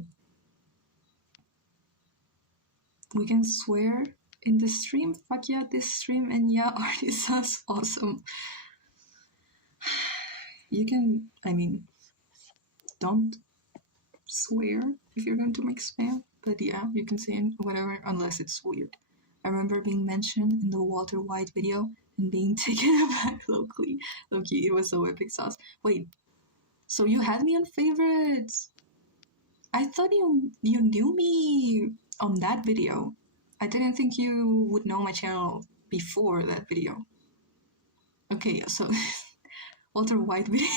We can swear in the stream? Fuck yeah, this stream, and yeah, Artisa's awesome. You can, I mean, don't swear if you're going to make spam, but yeah, you can say whatever unless it's weird. I remember being mentioned in the Walter White video and being taken aback locally. Loki, it was so epic sauce. Wait, so you had me on favorites? I thought you knew me on that video. I didn't think you would know my channel before that video. Okay, so Walter White video.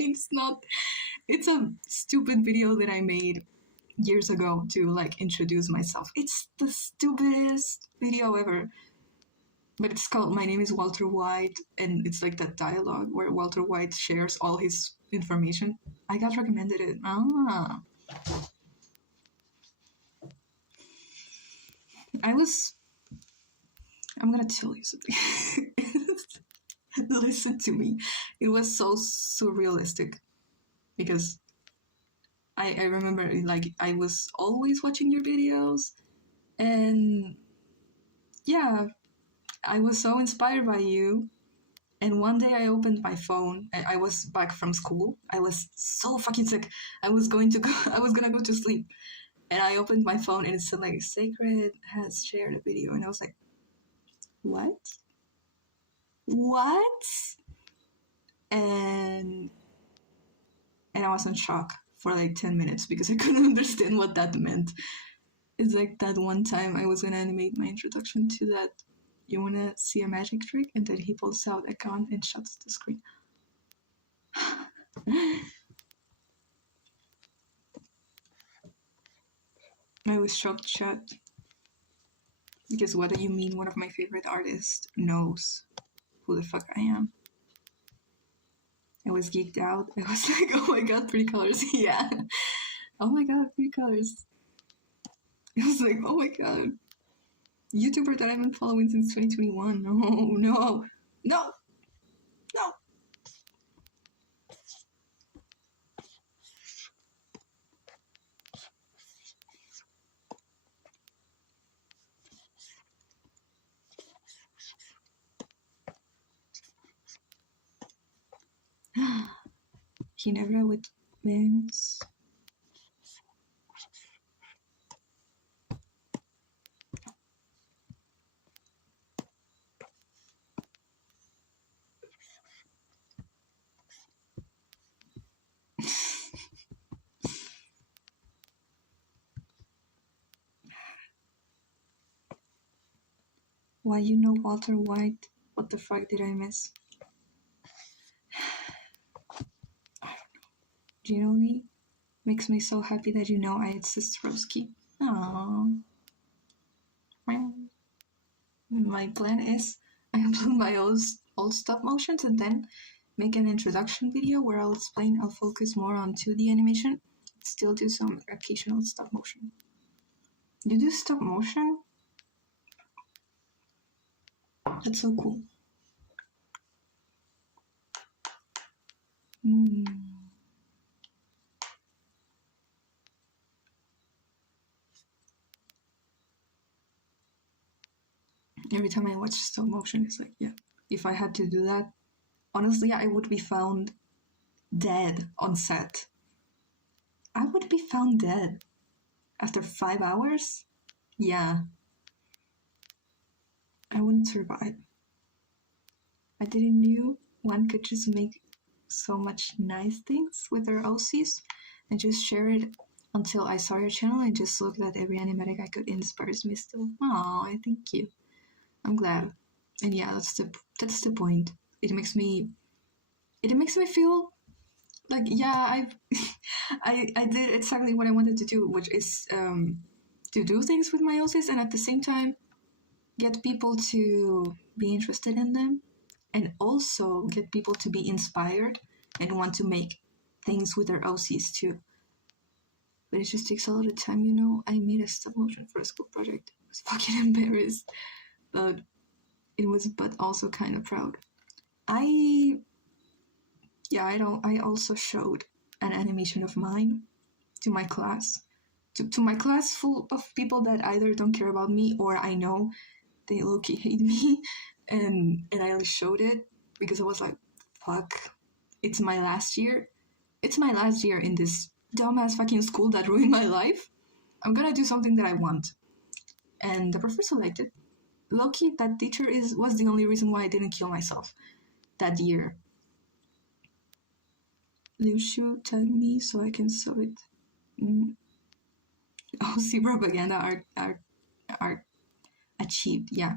It's not. It's a stupid video that I made years ago to like introduce myself. It's the stupidest video ever. But it's called My Name is Walter White, and it's like that dialogue where Walter White shares all his information. I got recommended it. I'm gonna tell you something. Listen to me. It was so surrealistic because I remember like I was always watching your videos, and yeah, I was so inspired by you. And one day I opened my phone and I was back from school. I was so fucking sick. I was gonna go to sleep. And I opened my phone and it said like Sacred has shared a video, and I was like, what? And I was in shock for like 10 minutes because I couldn't understand what that meant. It's like that one time I was gonna animate my introduction to that you wanna see a magic trick, and then he pulls out a gun and shuts the screen. I was shocked, chat. Because what do you mean one of my favorite artists knows who the fuck I am? I was geeked out. I was like, oh my god, pretty colors. Yeah. Oh my god, pretty colors. I was like, oh my god. YouTuber that I've been following since 2021. No. Ginebra with wings. Why you know Walter White? What the fuck did I miss? I don't know. Do you know me? Makes me so happy that you know I had Sisterovsky. Aww. My plan is I upload my old stop motions and then make an introduction video where I'll explain I'll focus more on 2D animation, still do some occasional stop motion. You do stop motion? That's so cool. Every time I watch stop motion, it's like, yeah, if I had to do that, honestly, I would be found dead on set. I would be found dead after 5 hours? Yeah. I wouldn't survive. I didn't know one could just make so much nice things with their OCs and just share it until I saw your channel and just looked at every animatic I could. Inspires me still. Oh, I thank you. I'm glad. And yeah, that's the point. It makes me feel like, yeah, I did exactly what I wanted to do, which is to do things with my OCs and at the same time get people to be interested in them and also get people to be inspired and want to make things with their OCs too. But it just takes a lot of time, you know. I made a stop motion for a school project. I was fucking embarrassed, but also kind of proud. I also showed an animation of mine to my class, to my class full of people that either don't care about me or I know they low-key hate me, and I showed it because I was like, fuck, it's my last year. It's my last year in this dumbass fucking school that ruined my life. I'm gonna do something that I want. And the professor liked it. Low-key, that teacher was the only reason why I didn't kill myself that year. Liu Shu, tag me so I can sew it. OC propaganda are achieved, yeah.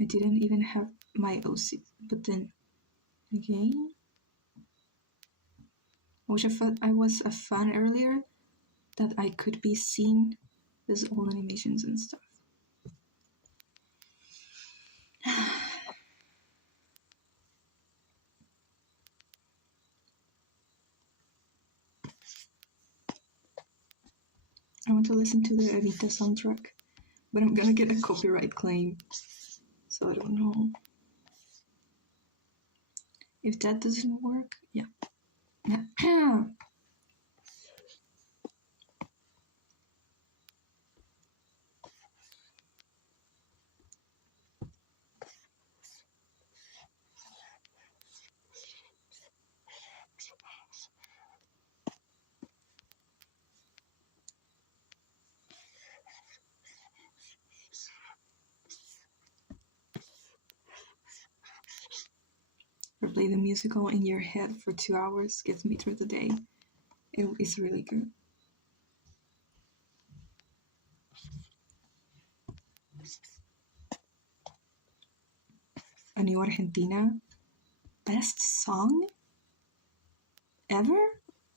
I didn't even have my OC, but then again, I was a fan earlier that I could be seen with all animations and stuff. I want to listen to the Evita soundtrack, but I'm gonna get a copyright claim, so I don't know. If that doesn't work, yeah. Replay the musical in your head for 2 hours gets me through the day. It's really good. A New Argentina, best song ever?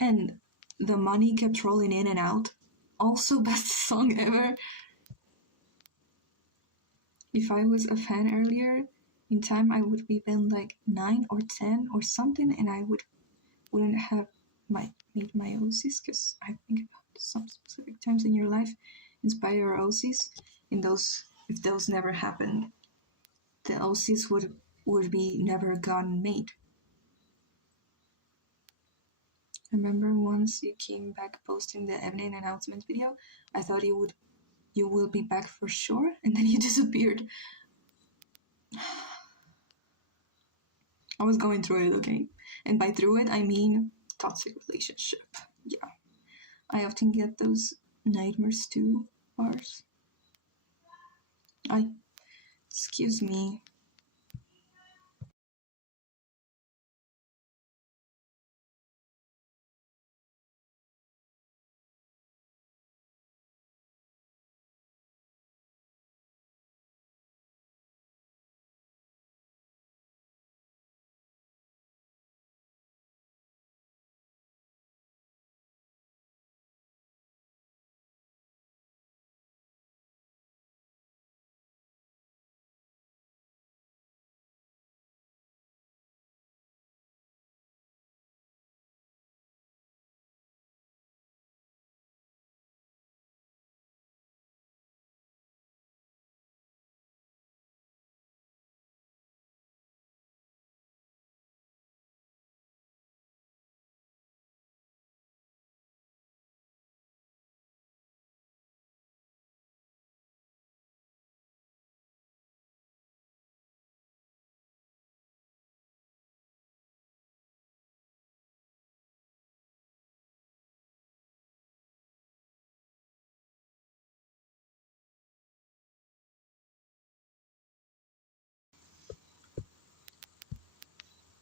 And The Money Kept Rolling In and Out, also best song ever. If I was a fan earlier in time, I would be been like 9 or 10 or something, and I wouldn't have made my OCs, because I think about some specific times in your life inspire your OCs. If those never happened, the OCs would be never gotten made. I remember once you came back posting the evening announcement video, I thought you will be back for sure, and then you disappeared. I was going through it, okay? And by through it, I mean toxic relationship. Yeah. I often get those nightmares too, bars. Excuse me.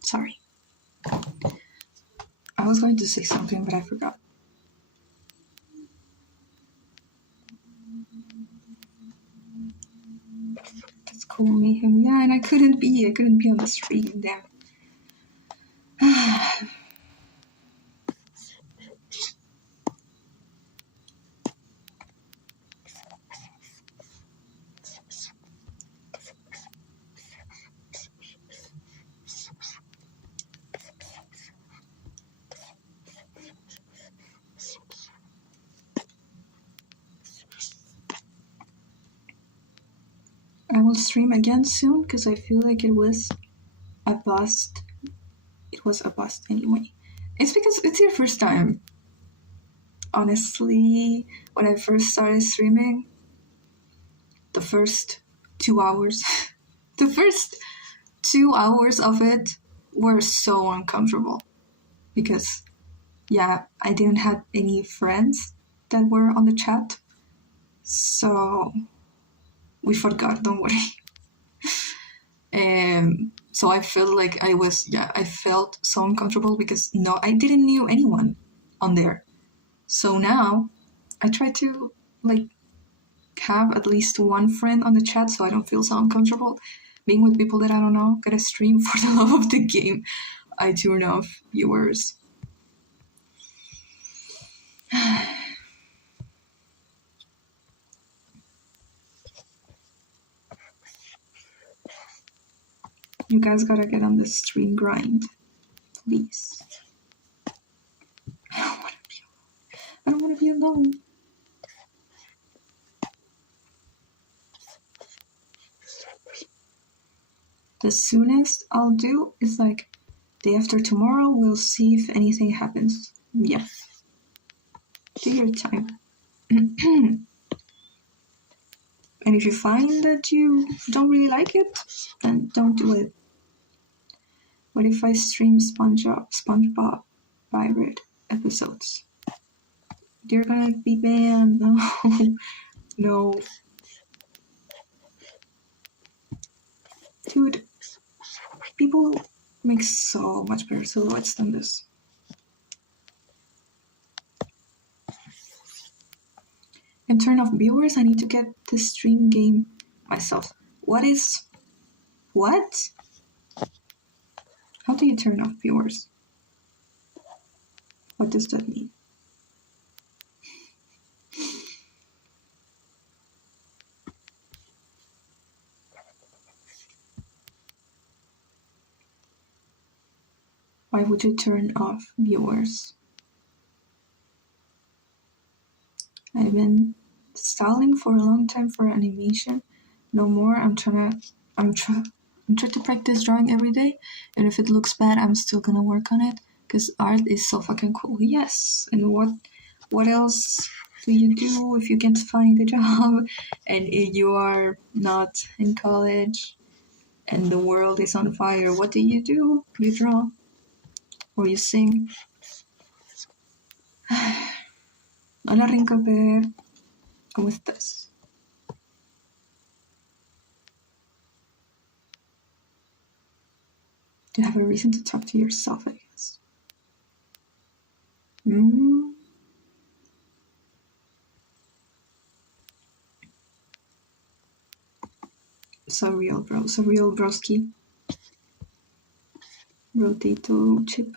Sorry. I was going to say something, but I forgot. That's cool, Mayhem. Yeah, and I couldn't be on the stream, damn. I will stream again soon because I feel like it was a bust. It was a bust anyway. It's because it's your first time. Honestly, when I first started streaming, the first 2 hours, the first 2 hours of it were so uncomfortable because, yeah, I didn't have any friends that were on the chat, so we forgot, don't worry. So I felt like I felt so uncomfortable because I didn't know anyone on there. So now I try to have at least one friend on the chat so I don't feel so uncomfortable being with people that I don't know. Gotta stream for the love of the game. I turn off viewers. You guys gotta get on the stream grind, please. I don't wanna be alone. The soonest I'll do is day after tomorrow. We'll see if anything happens. Yeah. Do your time. And if you find that you don't really like it, then don't do it. What if I stream SpongeBob pirate episodes? They're gonna be banned. No. No. Dude, people make so much better silhouettes than this. And turn off viewers, I need to get the stream game myself. What? How do you turn off viewers? What does that mean? Why would you turn off viewers? I've been stalling for a long time for animation. No more. I'm trying to practice drawing every day, and if it looks bad, I'm still gonna work on it because art is so fucking cool. Yes. And what else do you do if you can't find a job and you are not in college and the world is on fire? What do? You draw or you sing. Hola Rincoper, ¿cómo estás? You have a reason to talk to yourself, I guess. So real, bro. So real, broski. Rotato chip.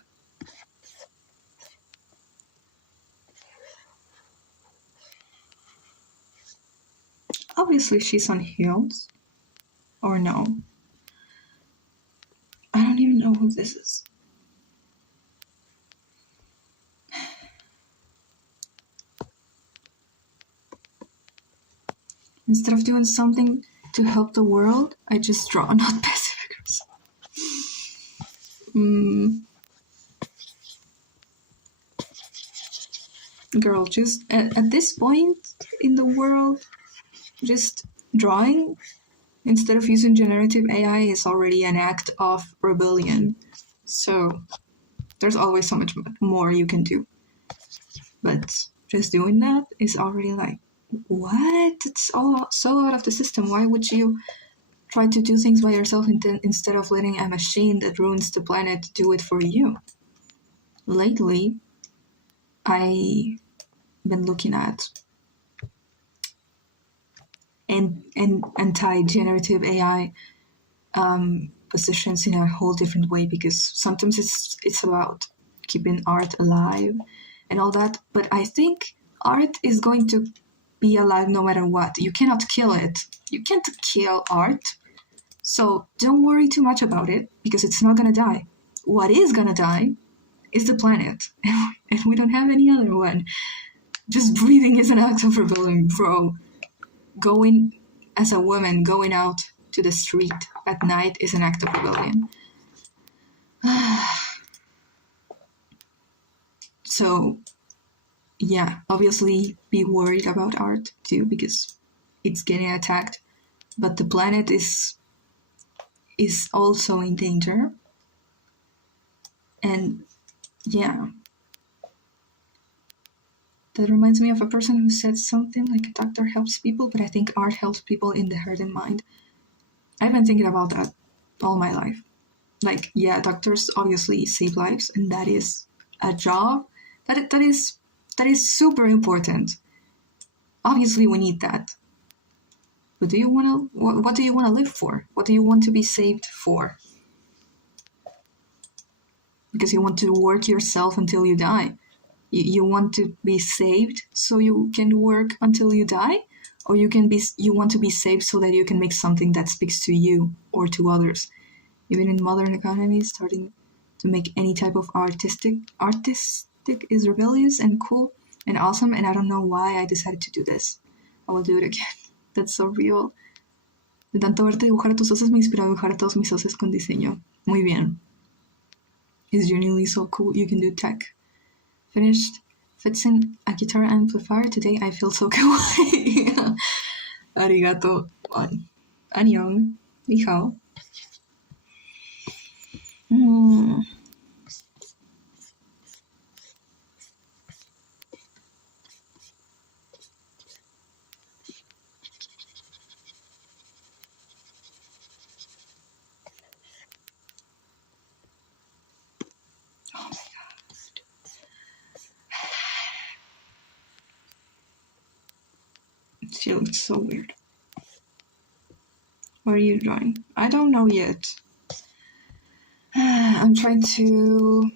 Obviously she's on heels. Or no. I don't even know who this is. Instead of doing something to help the world, I just draw not passive aggressive. Girl, just at this point in the world, just drawing instead of using generative AI is already an act of rebellion. So there's always so much more you can do. But just doing that is already what? It's all so out of the system. Why would you Try to do things by yourself instead of letting a machine that ruins the planet do it for you. Lately, I've been looking at anti-generative AI positions in a whole different way, because sometimes it's about keeping art alive and all that, but I think art is going to be alive no matter what. You cannot kill it. You can't kill art. So don't worry too much about it, because it's not gonna die. What is gonna die is the planet, and we don't have any other one. Just breathing is an act of rebellion, bro. As a woman, going out to the street at night is an act of rebellion. So, yeah, obviously be worried about art too, because it's getting attacked. But the planet is also in danger. And yeah. That reminds me of a person who said something like a doctor helps people, but I think art helps people in the heart and mind. I've been thinking about that all my life. Like, yeah, doctors obviously save lives, and that is a job that is super important. Obviously, we need that. But what do you want to live for? What do you want to be saved for? Because you want to work yourself until you die. You want to be saved so you can work until you die? Or you want to be saved so that you can make something that speaks to you or to others? Even in modern economies, starting to make any type of artistic is rebellious and cool and awesome, and I don't know why I decided to do this. I will do it again. That's so real. De tanto verte dibujar a tus socios me inspiró a dibujar a todos mis socios con diseño. Muy bien. It's genuinely so cool. You can do tech. Finished fixing a guitar amplifier today. I feel so kawaii. Arigato. Annyeong. Ni hao. She looks so weird. What are you drawing? I don't know yet. I'm trying to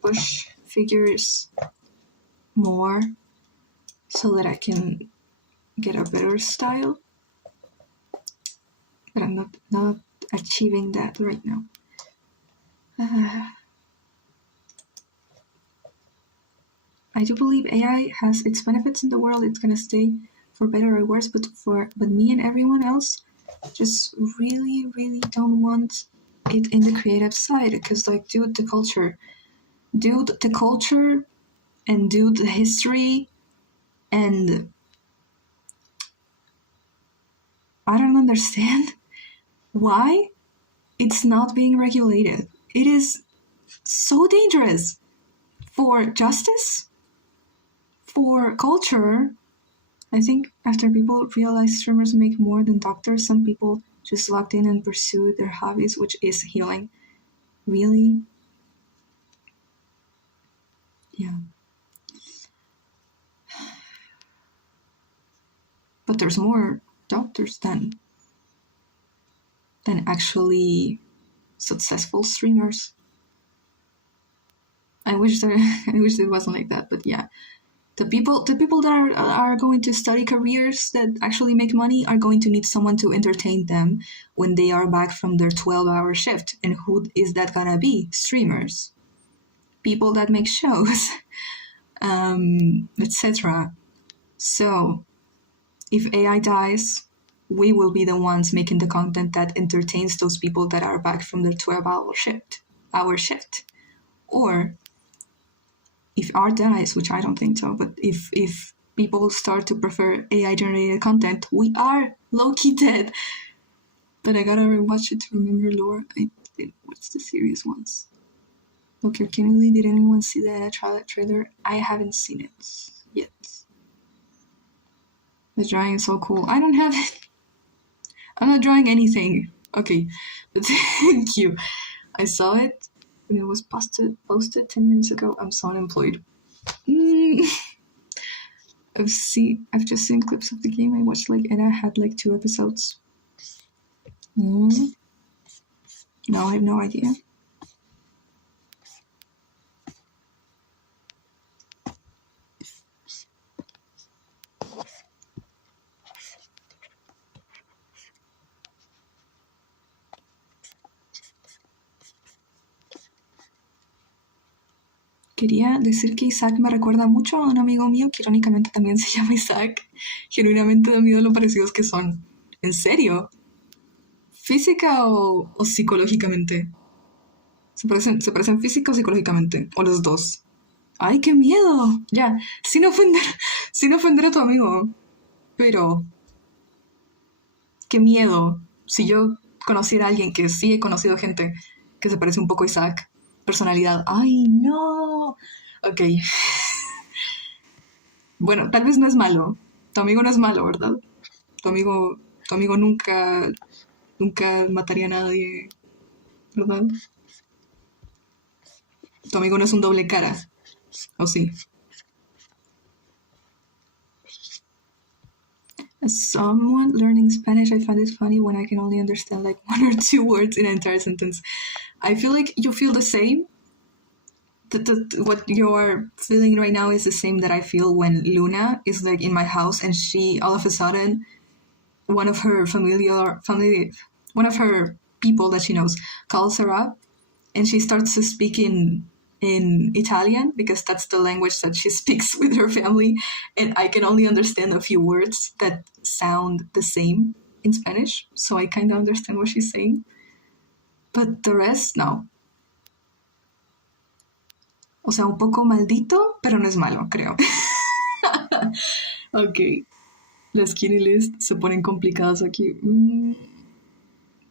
push figures more so that I can get a better style. But I'm not achieving that right now. I do believe AI has its benefits in the world. It's gonna stay for better or worse, but me and everyone else just really, really don't want it in the creative side, because like, dude, the culture and dude, the history, and I don't understand why it's not being regulated. It is so dangerous for justice, for culture. I think after people realize streamers make more than doctors, some people just locked in and pursued their hobbies, which is healing. Really? Yeah. But there's more doctors than actually successful streamers. I wish it wasn't like that, but yeah. The people that are going to study careers that actually make money are going to need someone to entertain them when they are back from their 12-hour shift. And who is that gonna be? Streamers. People that make shows. Etc. So, if AI dies, we will be the ones making the content that entertains those people that are back from their 12-hour shift. Or if art dies, which I don't think so, but if people start to prefer AI-generated content, we are low-key dead. But I gotta rewatch it to remember lore. I did watch the series once. Okay, Kennedy, did anyone see the trailer? I haven't seen it yet. The drawing is so cool. I don't have it. I'm not drawing anything. Okay, but thank you. I saw it when it was posted 10 minutes ago. I'm so unemployed. I've just seen clips of the game. I watched and I had 2 episodes. No, I have no idea. Quería decir que Isaac me recuerda mucho a un amigo mío que irónicamente también se llama Isaac. Genuinamente da miedo lo parecidos que son. ¿En serio? ¿Física o psicológicamente? ¿Se parecen física o psicológicamente? ¿O los dos? ¡Ay, qué miedo! Ya, sin ofender a tu amigo. Pero, qué miedo. Si yo conociera a alguien que sí he conocido gente que se parece un poco a Isaac, personalidad. ¡Ay, no! Ok. Bueno, tal vez no es malo. Tu amigo no es malo, ¿verdad? Tu amigo nunca mataría a nadie, ¿verdad? Tu amigo no es un doble cara, ¿o sí? As someone learning Spanish, I find it funny when I can only understand 1 or 2 words in an entire sentence. I feel like you feel the same. What you're feeling right now is the same that I feel when Luna is in my house and she all of a sudden one of her one of her people that she knows calls her up and she starts to speak in Italian because that's the language that she speaks with her family, and I can only understand a few words that sound the same in Spanish, so I kind of understand what she's saying, but the rest, no. O sea, un poco maldito, pero no es malo, creo. Ok. Las skinny list se ponen complicadas aquí.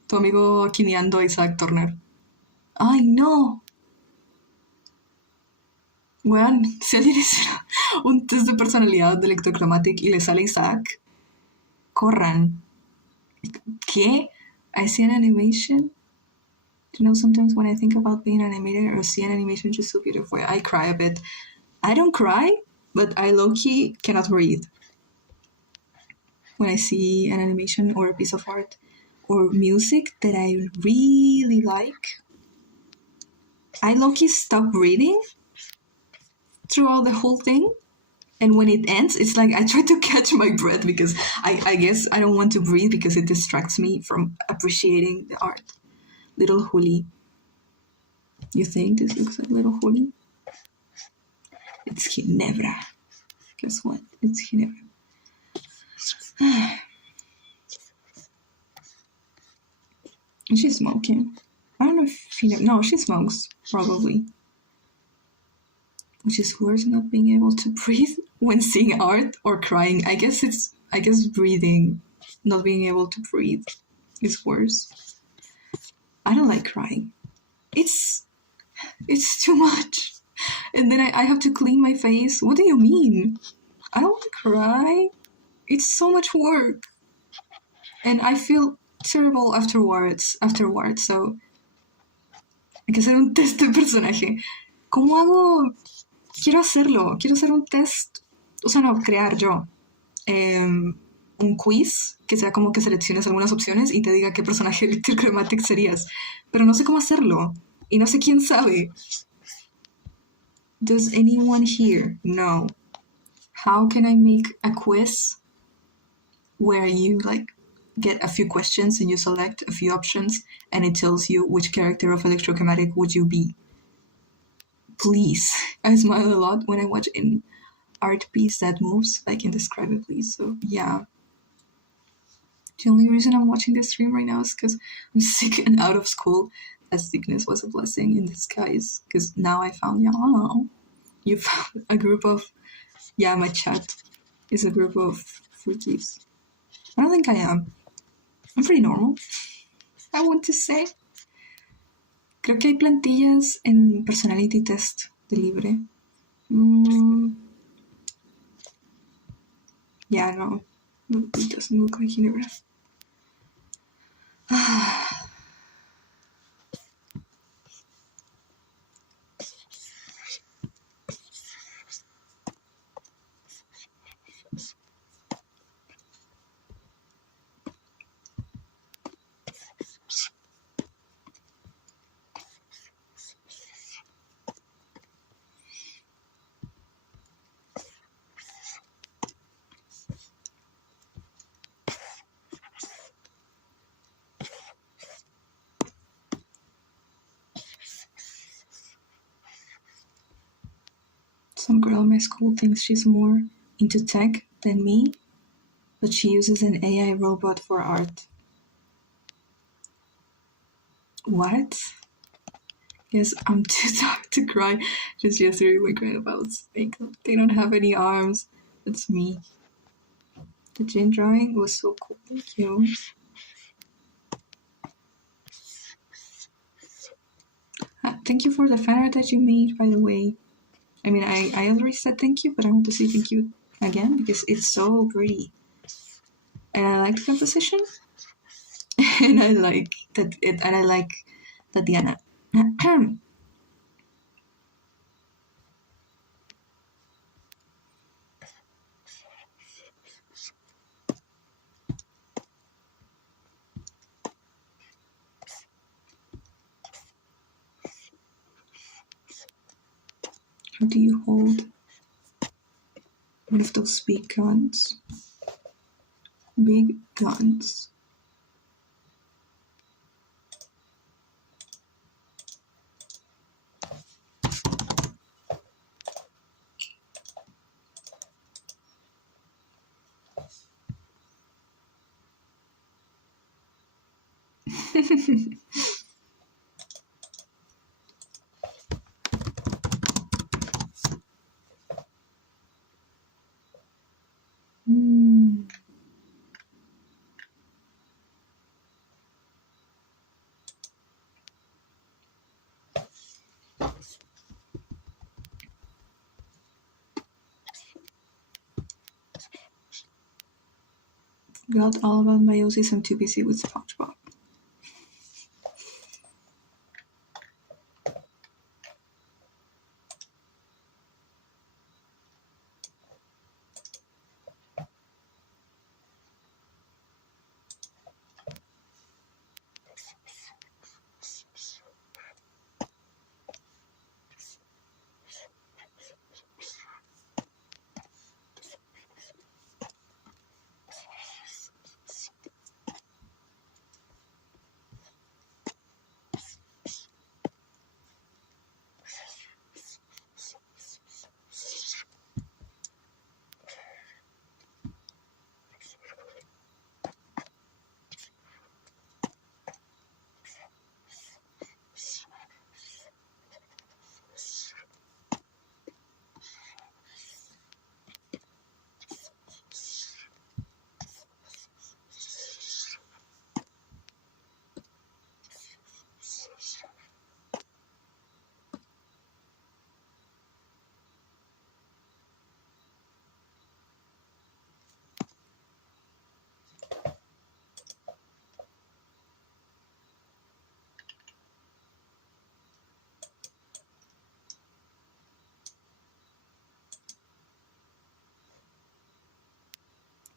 Tu amigo quineando a Isaac Turner. ¡Ay, no! Weón, si alguien hiciera un test de personalidad de Electrochromatic y le sale Isaac, corran. ¿Qué? I see an animation. You know, sometimes when I think about being animated or see an animation just so beautiful, I cry a bit. I don't cry, but I low-key cannot breathe when I see an animation or a piece of art or music that I really like. I low-key stop breathing throughout the whole thing, and when it ends, it's like I try to catch my breath because I guess I don't want to breathe because it distracts me from appreciating the art. Little Juli. You think this looks like Little Juli? It's Ginebra. Guess what? It's Ginebra. Is she smoking? I don't know if she... No, she smokes, probably. Which is worse, not being able to breathe when seeing art or crying. I guess breathing, not being able to breathe is worse. I don't like crying. It's too much. And then I have to clean my face. What do you mean? I don't want to cry. It's so much work. And I feel terrible afterwards. So hay que hacer un test de personaje. ¿Cómo hago? Quiero hacerlo. Quiero hacer un test. O sea, no, crear yo. Un quiz que sea como que selecciones algunas opciones y te diga qué personaje de Electrochromatic serías. Pero no sé cómo hacerlo. Y no sé quién sabe. Does anyone here know? How can I make a quiz where you get a few questions and you select a few options and it tells you which character of Electrochromatic would you be? Please. I smile a lot when I watch an art piece that moves indescribably, so yeah. The only reason I'm watching this stream right now is because I'm sick and out of school. That sickness was a blessing in disguise, because now I found y'all. You found a group of... Yeah, my chat is a group of freakies. I don't think I am. I'm pretty normal, I want to say. Creo que hay plantillas en Personality Test de Libre. Yeah, no. It doesn't look like Ginebra. Some girl in my school thinks she's more into tech than me, but she uses an AI robot for art. What? Yes, I'm too tired to cry. Just yesterday we cried about Snake. They don't have any arms. It's me. The Jin drawing was so cool. Thank you. Thank you for the fan art that you made, by the way. I mean, I already said thank you, but I want to say thank you again because it's so pretty. And I like the composition. And I like that and I like Tatiana. How do you hold one of those big guns? Big guns. Forgot all about meiosis. I'm too busy with SpongeBob.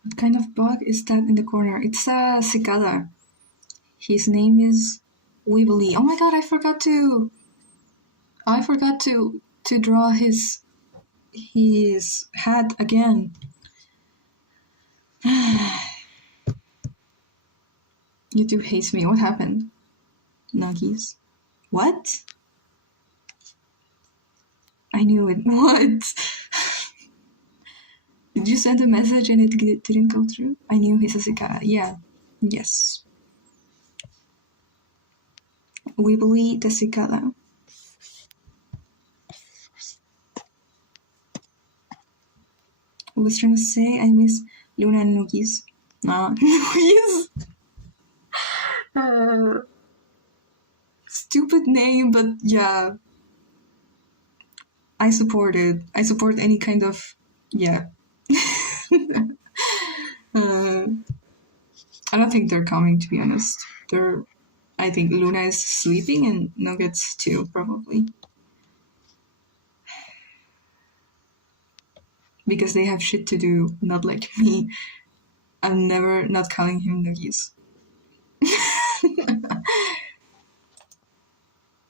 What kind of bug is that in the corner? It's a cicada. His name is Weebly. Oh my god, I forgot to draw his hat again. YouTube hates me. What happened? Nuggies. What? I knew it. What? Did you send a message and it didn't go through? I knew he's a cicada. Yeah. Yes. Weebly the cicada. I was trying to say I miss Luna and Nuggies. Nuggies. Stupid name, but yeah. I support it. I support any kind of, yeah. I don't think they're coming, to be honest. I think Luna is sleeping and Nuggets too, probably. Because they have shit to do, not like me. I'm never not calling him Nuggies.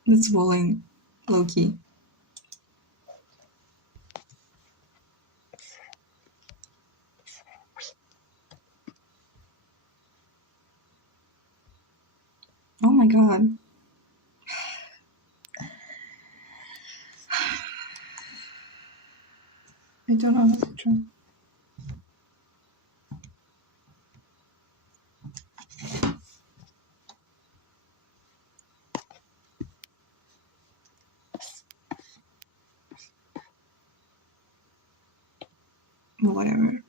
That's bullying, low-key. Oh my god. I don't know how to try. Whatever.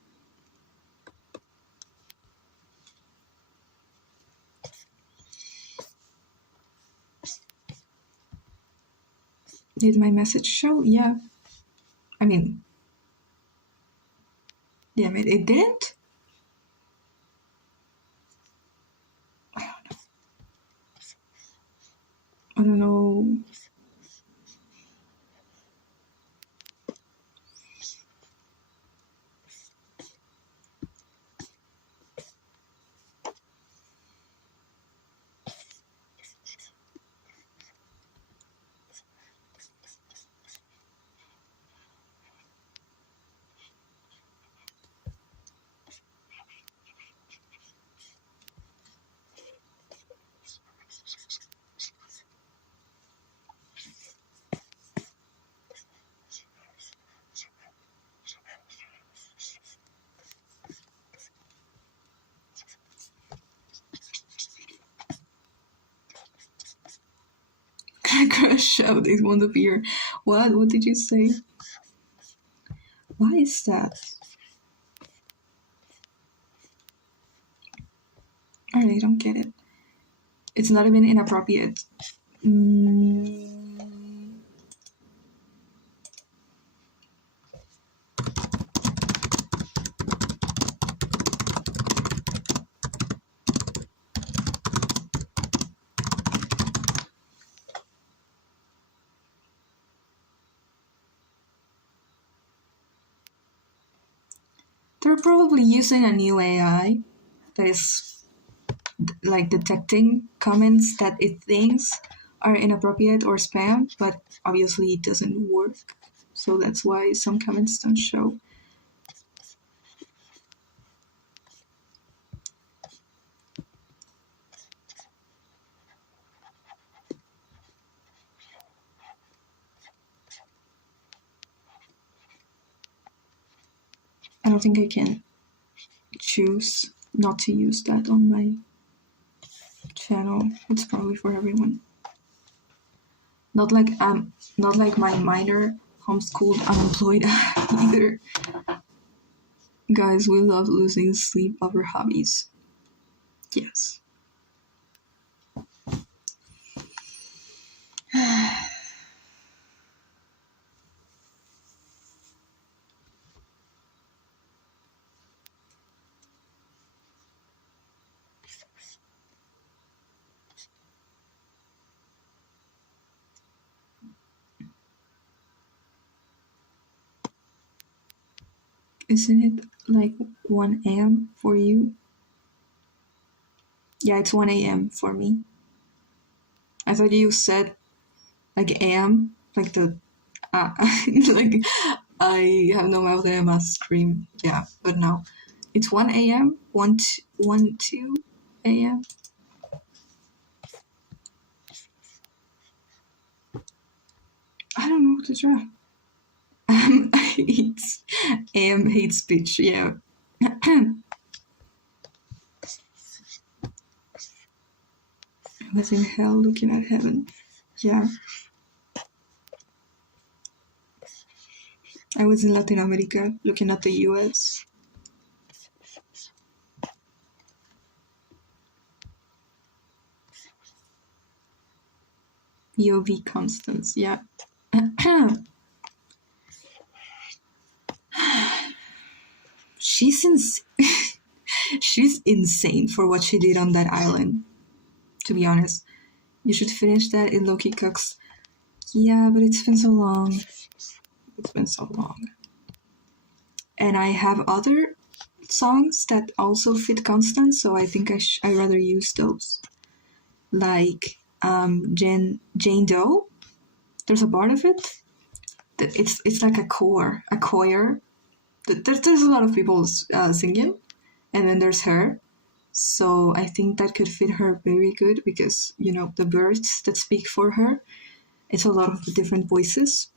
Did my message show? Yeah. I mean, damn it, it didn't? I don't know. Crush out, it won't appear. What? What did you say? Why is that? I really don't get it. It's not even inappropriate. They're probably using a new AI that is like detecting comments that it thinks are inappropriate or spam, but obviously it doesn't work. So that's why some comments don't show. I don't think I can choose not to use that on my channel. It's probably for everyone. Not like my minor homeschooled unemployed either. Guys, we love losing sleep over hobbies. Yes. Isn't it like 1 a.m. for you? Yeah, it's 1 a.m. for me. I thought you said like a.m. like the like I have no mouth and I must scream. Yeah, but no. It's 1 a.m. 2 a.m. I don't know what to try. It's AM hate speech, yeah. I was in hell looking at heaven. Yeah. I was in Latin America looking at the US. UV Constance, yeah. She's insane for what she did on that island. to be honest. You should finish that in Loki Cooks. Yeah, but it's been so long. It's been so long. And I have other songs that also fit Constance, so I think I rather use those. Like Jane Doe. There's a part of it that it's like a choir. There's a lot of people singing, and then there's her. So I think that could fit her very good because, you know, the birds that speak for her, it's a lot of the different voices.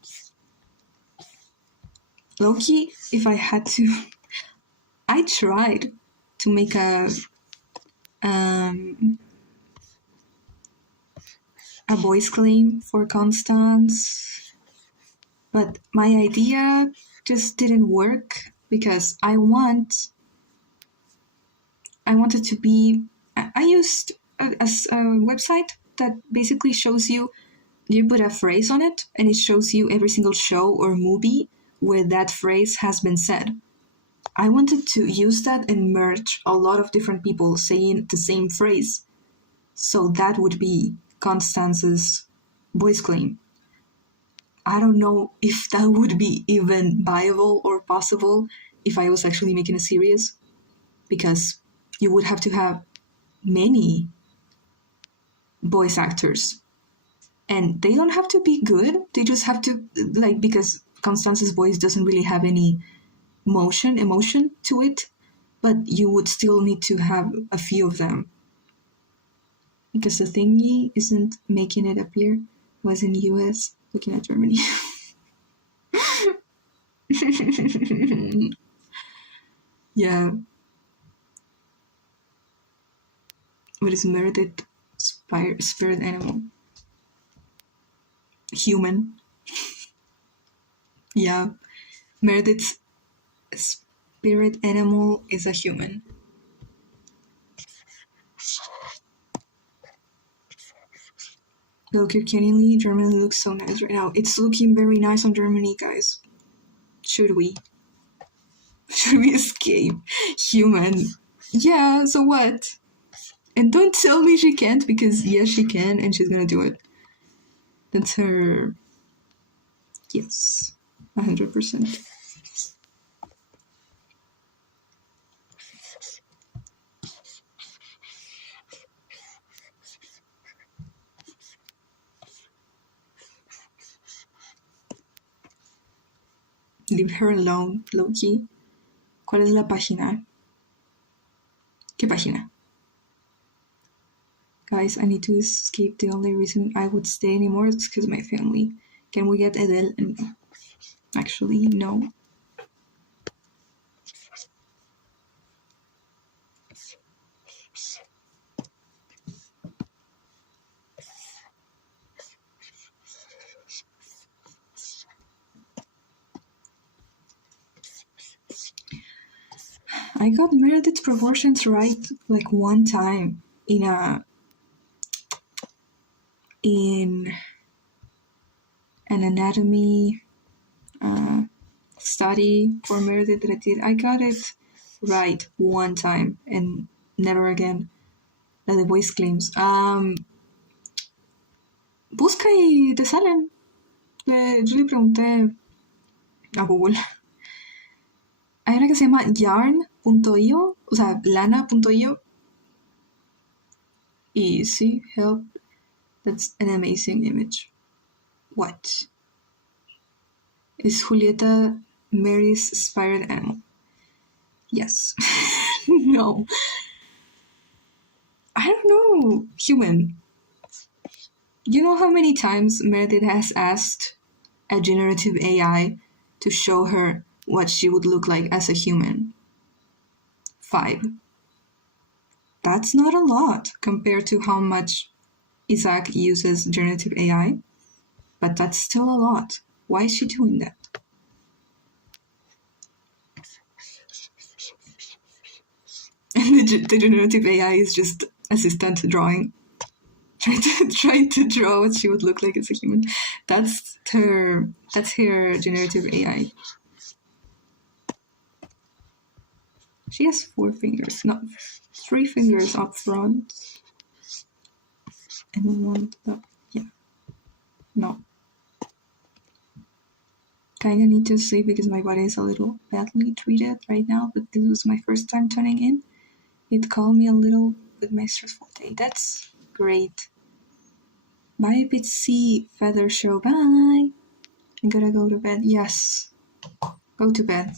Loki, if I had to, I tried to make a voice claim for Constance, but my idea just didn't work because I wanted to be. I used a website that basically shows you put a phrase on it and it shows you every single show or movie where that phrase has been said. I wanted to use that and merge a lot of different people saying the same phrase. So that would be Constance's voice claim. I don't know if that would be even viable or possible if I was actually making a series, because you would have to have many voice actors. And they don't have to be good. They just have to, like, because Constance's voice doesn't really have any emotion to it, but you would still need to have a few of them. Because the thingy isn't making it appear. Was in US, looking at Germany. Yeah. What is Meredith spirit animal? Human. Yeah. Meredith's spirit animal is a human. Look, cannily, Germany looks so nice right now. It's looking very nice on Germany, guys. Should we? Should we escape? Human. Yeah, so what? And don't tell me she can't, because yes, she can, and she's gonna do it. That's her. Yes, 100%. Leave her alone, Loki. ¿Cuál es la página? ¿Qué página? Guys, I need to escape. The only reason I would stay anymore is because of my family. Can we get Adele? And actually, no. I got Meredith's proportions right like one time in an anatomy study for Meredith that I did. I got it right one time and never again. The voice claims. Busca y te salen. Yo le pregunté a Google. Hay una que se llama yarn.io, o sea, lana.io. Y sí, help. That's an amazing image. What? Is Julieta Mary's spirit animal? Yes. No. I don't know. Human. You know how many times Meredith has asked a generative AI to show her what she would look like as a human? 5. That's not a lot compared to how much Isaac uses generative AI, but that's still a lot. Why is she doing that? And the generative AI is just assistant drawing, trying to draw what she would look like as a human. That's her generative AI. She has 4 fingers, not 3 fingers up front. and one, yeah, no. Kinda need to sleep because my body is a little badly treated right now, but this was my first time tuning in. It calmed me a little with my stressful day. That's great. Bye, Bitsy Feather Show. Bye. I gotta go to bed. Yes. Go to bed.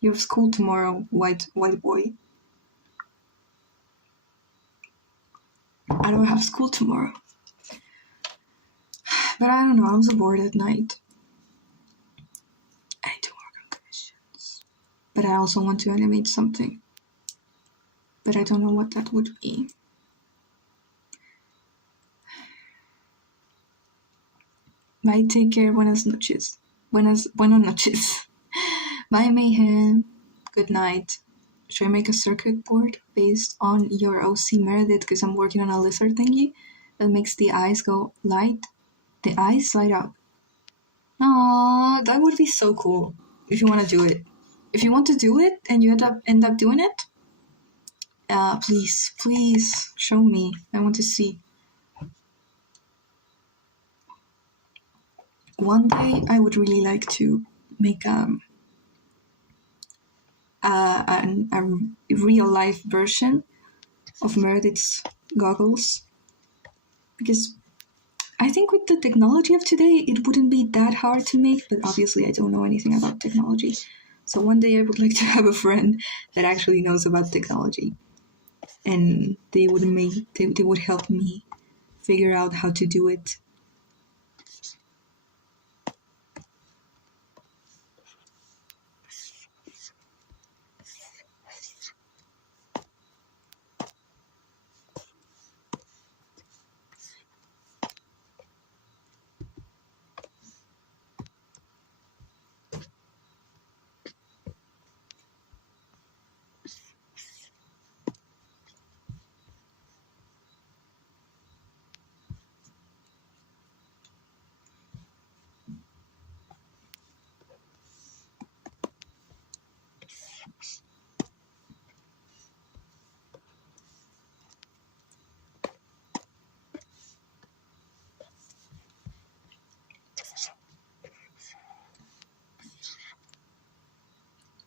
You have school tomorrow, white boy. I don't have school tomorrow. But I don't know, I'm so bored at night. I need to work on commissions. But I also want to animate something. But I don't know what that would be. Bye, take care, buenas noches. Buenas noches. Bye, Mayhem. Good night. Should I make a circuit board based on your OC Meredith? Because I'm working on a lizard thingy that makes the eyes go light. The eyes light up. Aww, that would be so cool if you want to do it. If you want to do it and you end up doing it, please show me. I want to see. One day I would really like to make a real life version of Meredith's goggles, because I think with the technology of today it wouldn't be that hard to make, but obviously I don't know anything about technology. So one day I would like to have a friend that actually knows about technology, and they would help me figure out how to do it.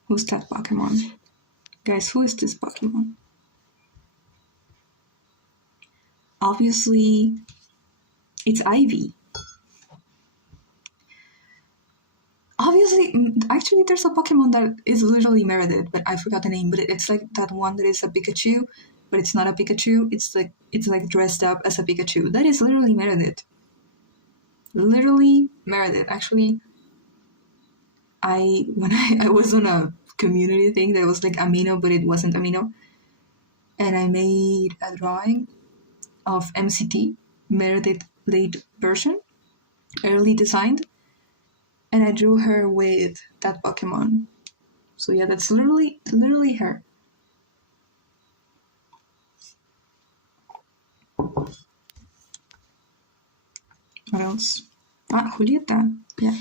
Who's that Pokemon? Guys, who is this Pokemon? Obviously, it's Ivy. Obviously, actually, there's a Pokemon that is literally Meredith, but I forgot the name. But it's like that one that is a Pikachu, but it's not a Pikachu. It's like dressed up as a Pikachu. That is literally Meredith. Literally Meredith. Actually, when I was on a community thing that was like Amino, but it wasn't Amino, and I made a drawing of MCT, Meredith late version, early designed, and I drew her with that Pokemon. So yeah, that's literally her. What else? Julieta. Yeah.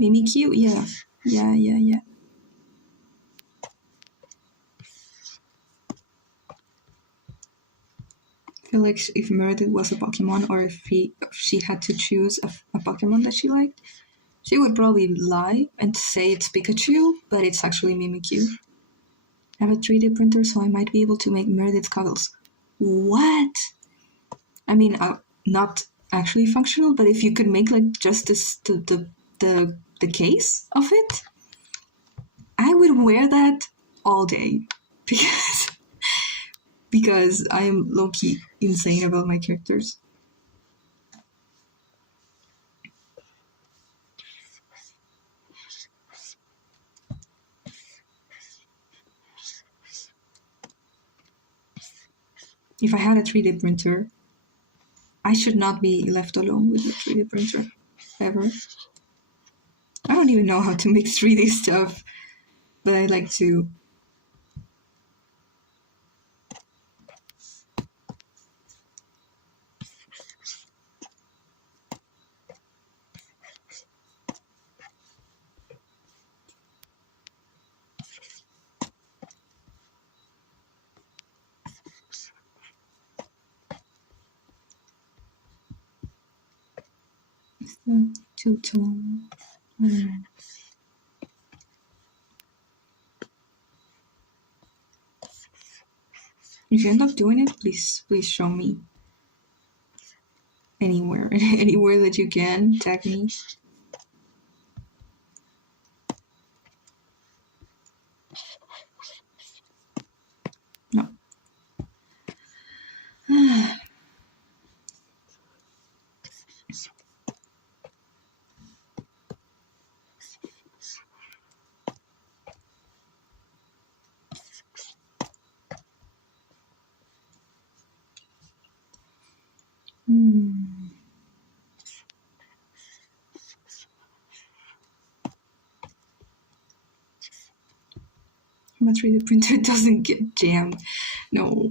Mimikyu? Yeah. I feel like if Meredith was a Pokemon, or if she had to choose a Pokemon that she liked, she would probably lie and say it's Pikachu, but it's actually Mimikyu. I have a 3D printer, so I might be able to make Meredith's goggles. What? I mean, not actually functional, but if you could make like just this, the case of it, I would wear that all day because I am low-key insane about my characters. If I had a 3D printer, I should not be left alone with a 3D printer, ever. I don't even know how to make 3D stuff, but I like to. It's the two-tone. I don't know. If you end up doing it, please show me. Anywhere that you can, tag me. No. Battery the printer doesn't get jammed. No.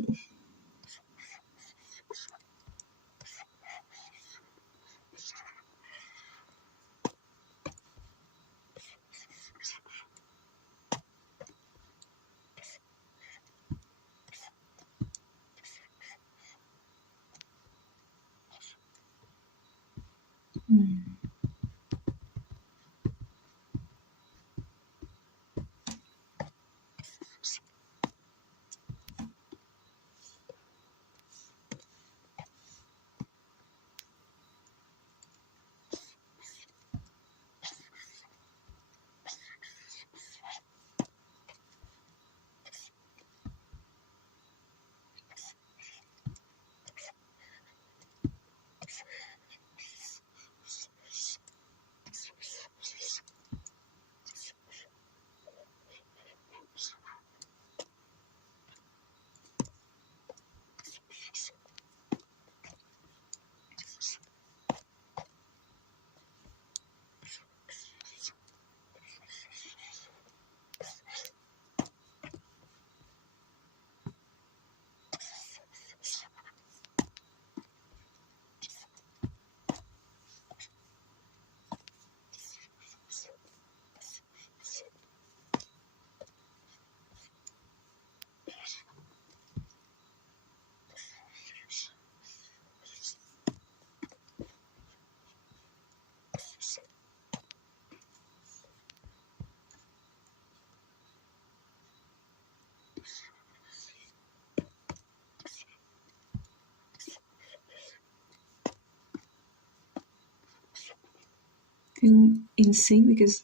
Feeling insane because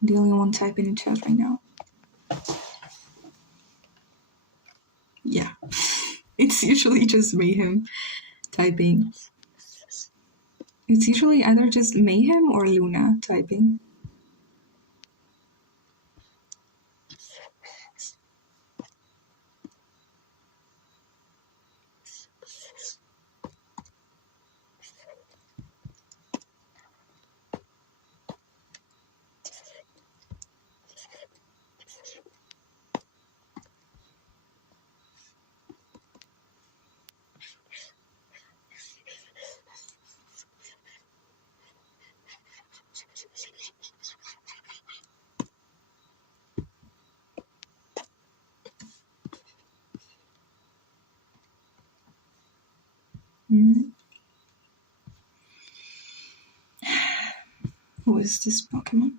I'm the only one typing in chat right now. Yeah. It's usually just Mayhem typing. It's usually either just Mayhem or Luna typing. Who is this Pokemon?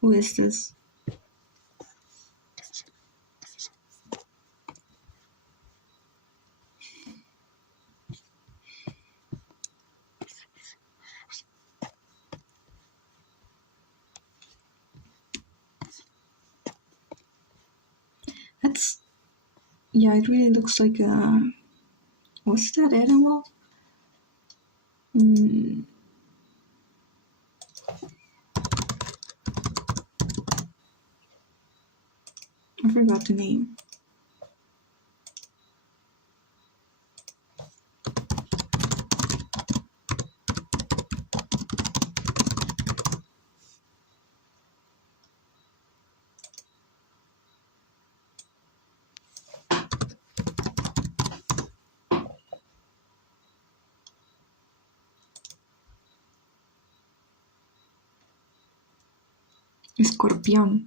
Who is this? That's... yeah, it really looks like a... what's that animal? I forgot the name. Escorpión.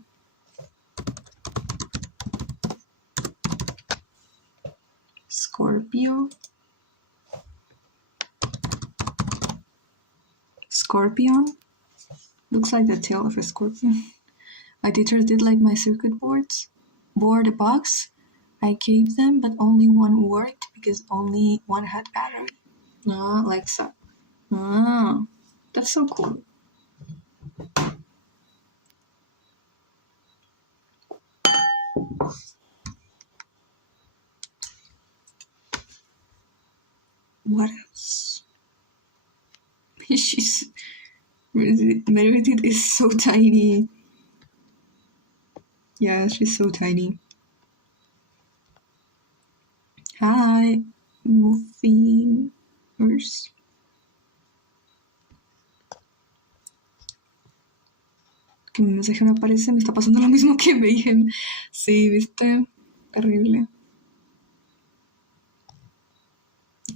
Scorpio. Scorpion. Looks like the tail of a scorpion. My teacher did like my circuit board box. I gave them, but only one worked because only one had battery. Ah, like so. Ah, that's so cool. What else? She's Meredith is so tiny. Yeah, she's so tiny. Hi, Muffins. Que mi mensaje no aparece, me está pasando lo mismo que Mayhem. Sí, ¿viste? Terrible.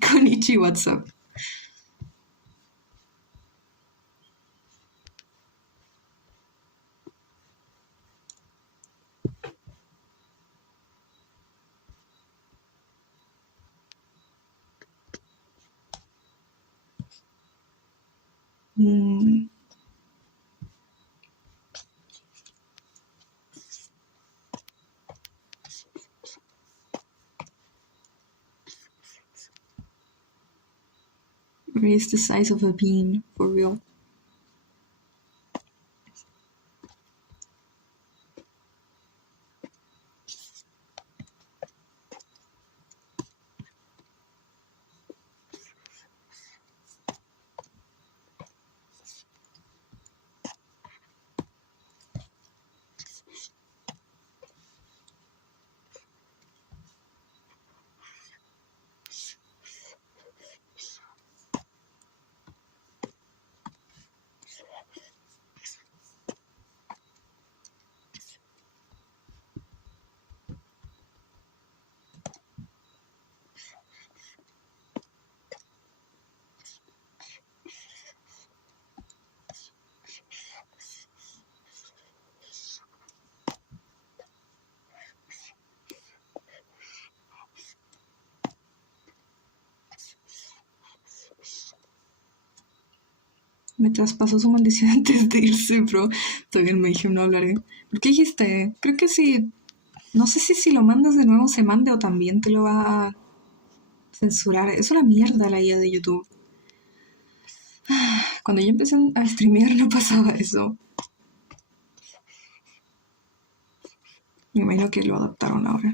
Konichi, what's up? It's the size of a bean, for real. Me traspasó su maldición antes de irse, bro. Todavía me dije no hablaré. ¿Por qué dijiste? Creo que sí. No sé si lo mandas de nuevo se mande o también te lo va a censurar. Es una mierda la IA de YouTube. Cuando yo empecé a streamear no pasaba eso. Me imagino que lo adaptaron ahora.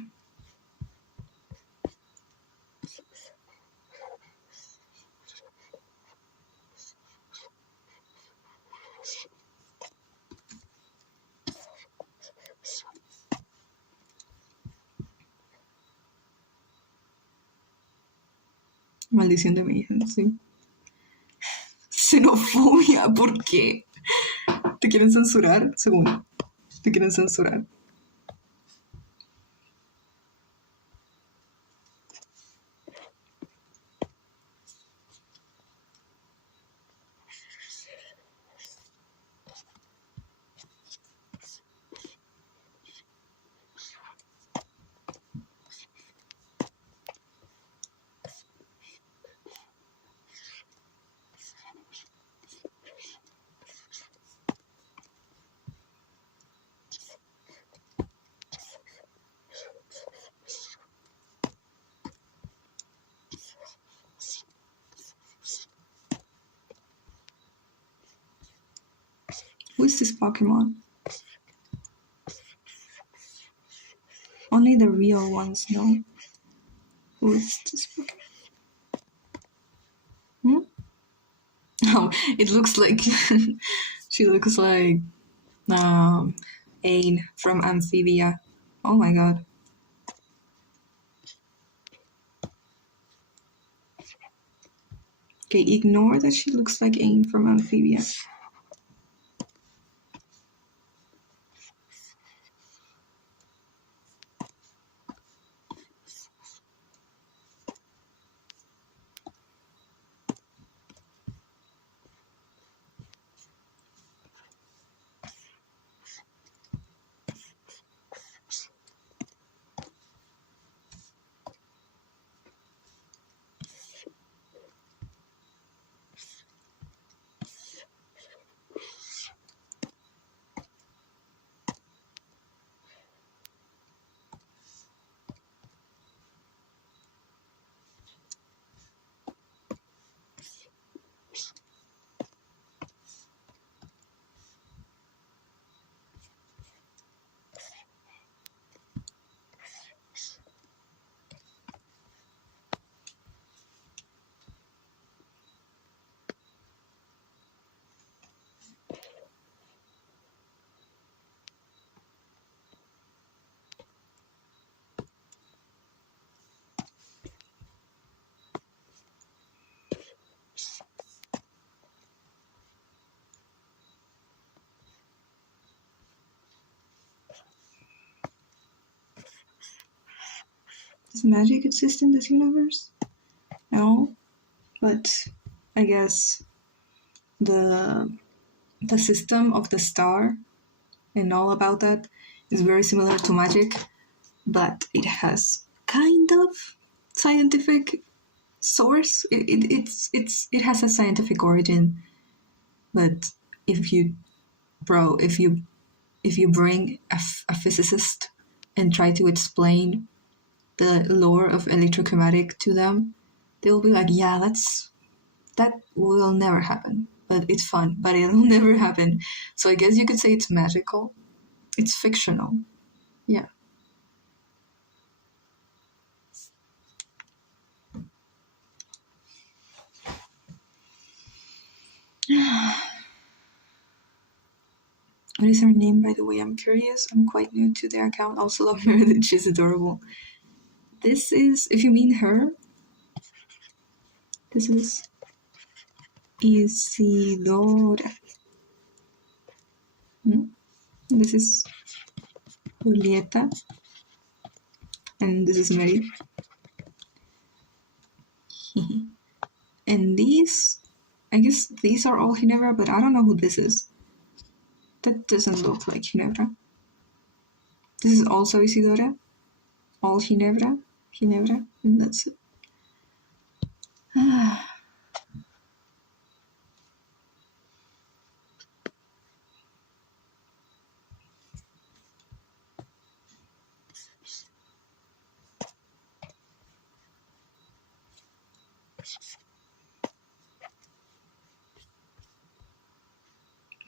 Maldición de mi hija, sí. Xenofobia, ¿por qué? ¿Te quieren censurar? Según. ¿Te quieren censurar? Who is this Pokemon? Only the real ones know. Who is this Pokemon? Hmm? Oh, it looks like she looks like Ain from Amphibia. Oh my god. Okay, ignore that she looks like Ain from Amphibia. Does magic exist in this universe? No, but I guess the system of the star and all about that is very similar to magic, but it has kind of scientific source. It has a scientific origin, but if you bring a physicist and try to explain the lore of electrochromatic to them, they'll be like, yeah, that will never happen. But it's fun, but it'll never happen. So I guess you could say it's magical. It's fictional. Yeah. What is her name, by the way? I'm curious. I'm quite new to the account. Also love Meredith. She's adorable. This is, if you mean her, this is Isidora. This is Julieta. And this is Mary. And these, I guess these are all Ginebra, but I don't know who this is. That doesn't look like Ginebra. This is also Isidora. All Ginebra, and that's it.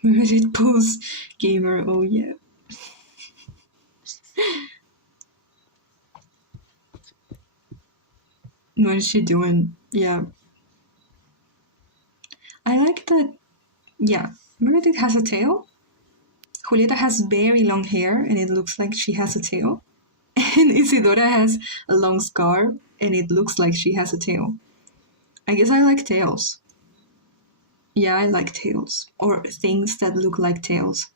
Meredith Pools gamer, oh yeah. What is she doing? Yeah. I like that, yeah. Meredith has a tail. Julieta has very long hair and it looks like she has a tail. And Isidora has a long scarf and it looks like she has a tail. I guess I like tails. Yeah, I like tails. Or things that look like tails.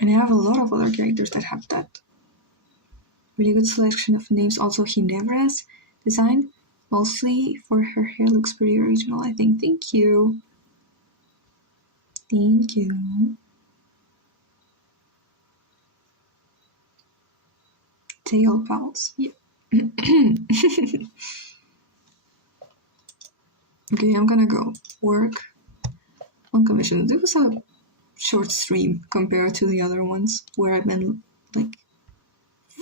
And I have a lot of other characters that have that. Really good selection of names. Also, Ginebra's design, mostly for her hair, looks pretty original, I think. Thank you. Thank you. Tail pals. Yeah. Okay, I'm gonna go work on commission. This was a short stream compared to the other ones where I've been like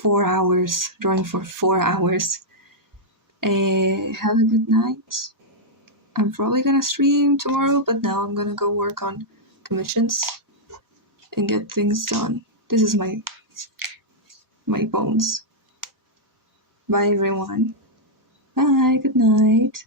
4 hours drawing for 4 hours. Have a good night. I'm probably gonna stream tomorrow, but now I'm gonna go work on commissions and get things done. This is my bones. Bye everyone. Bye, good night.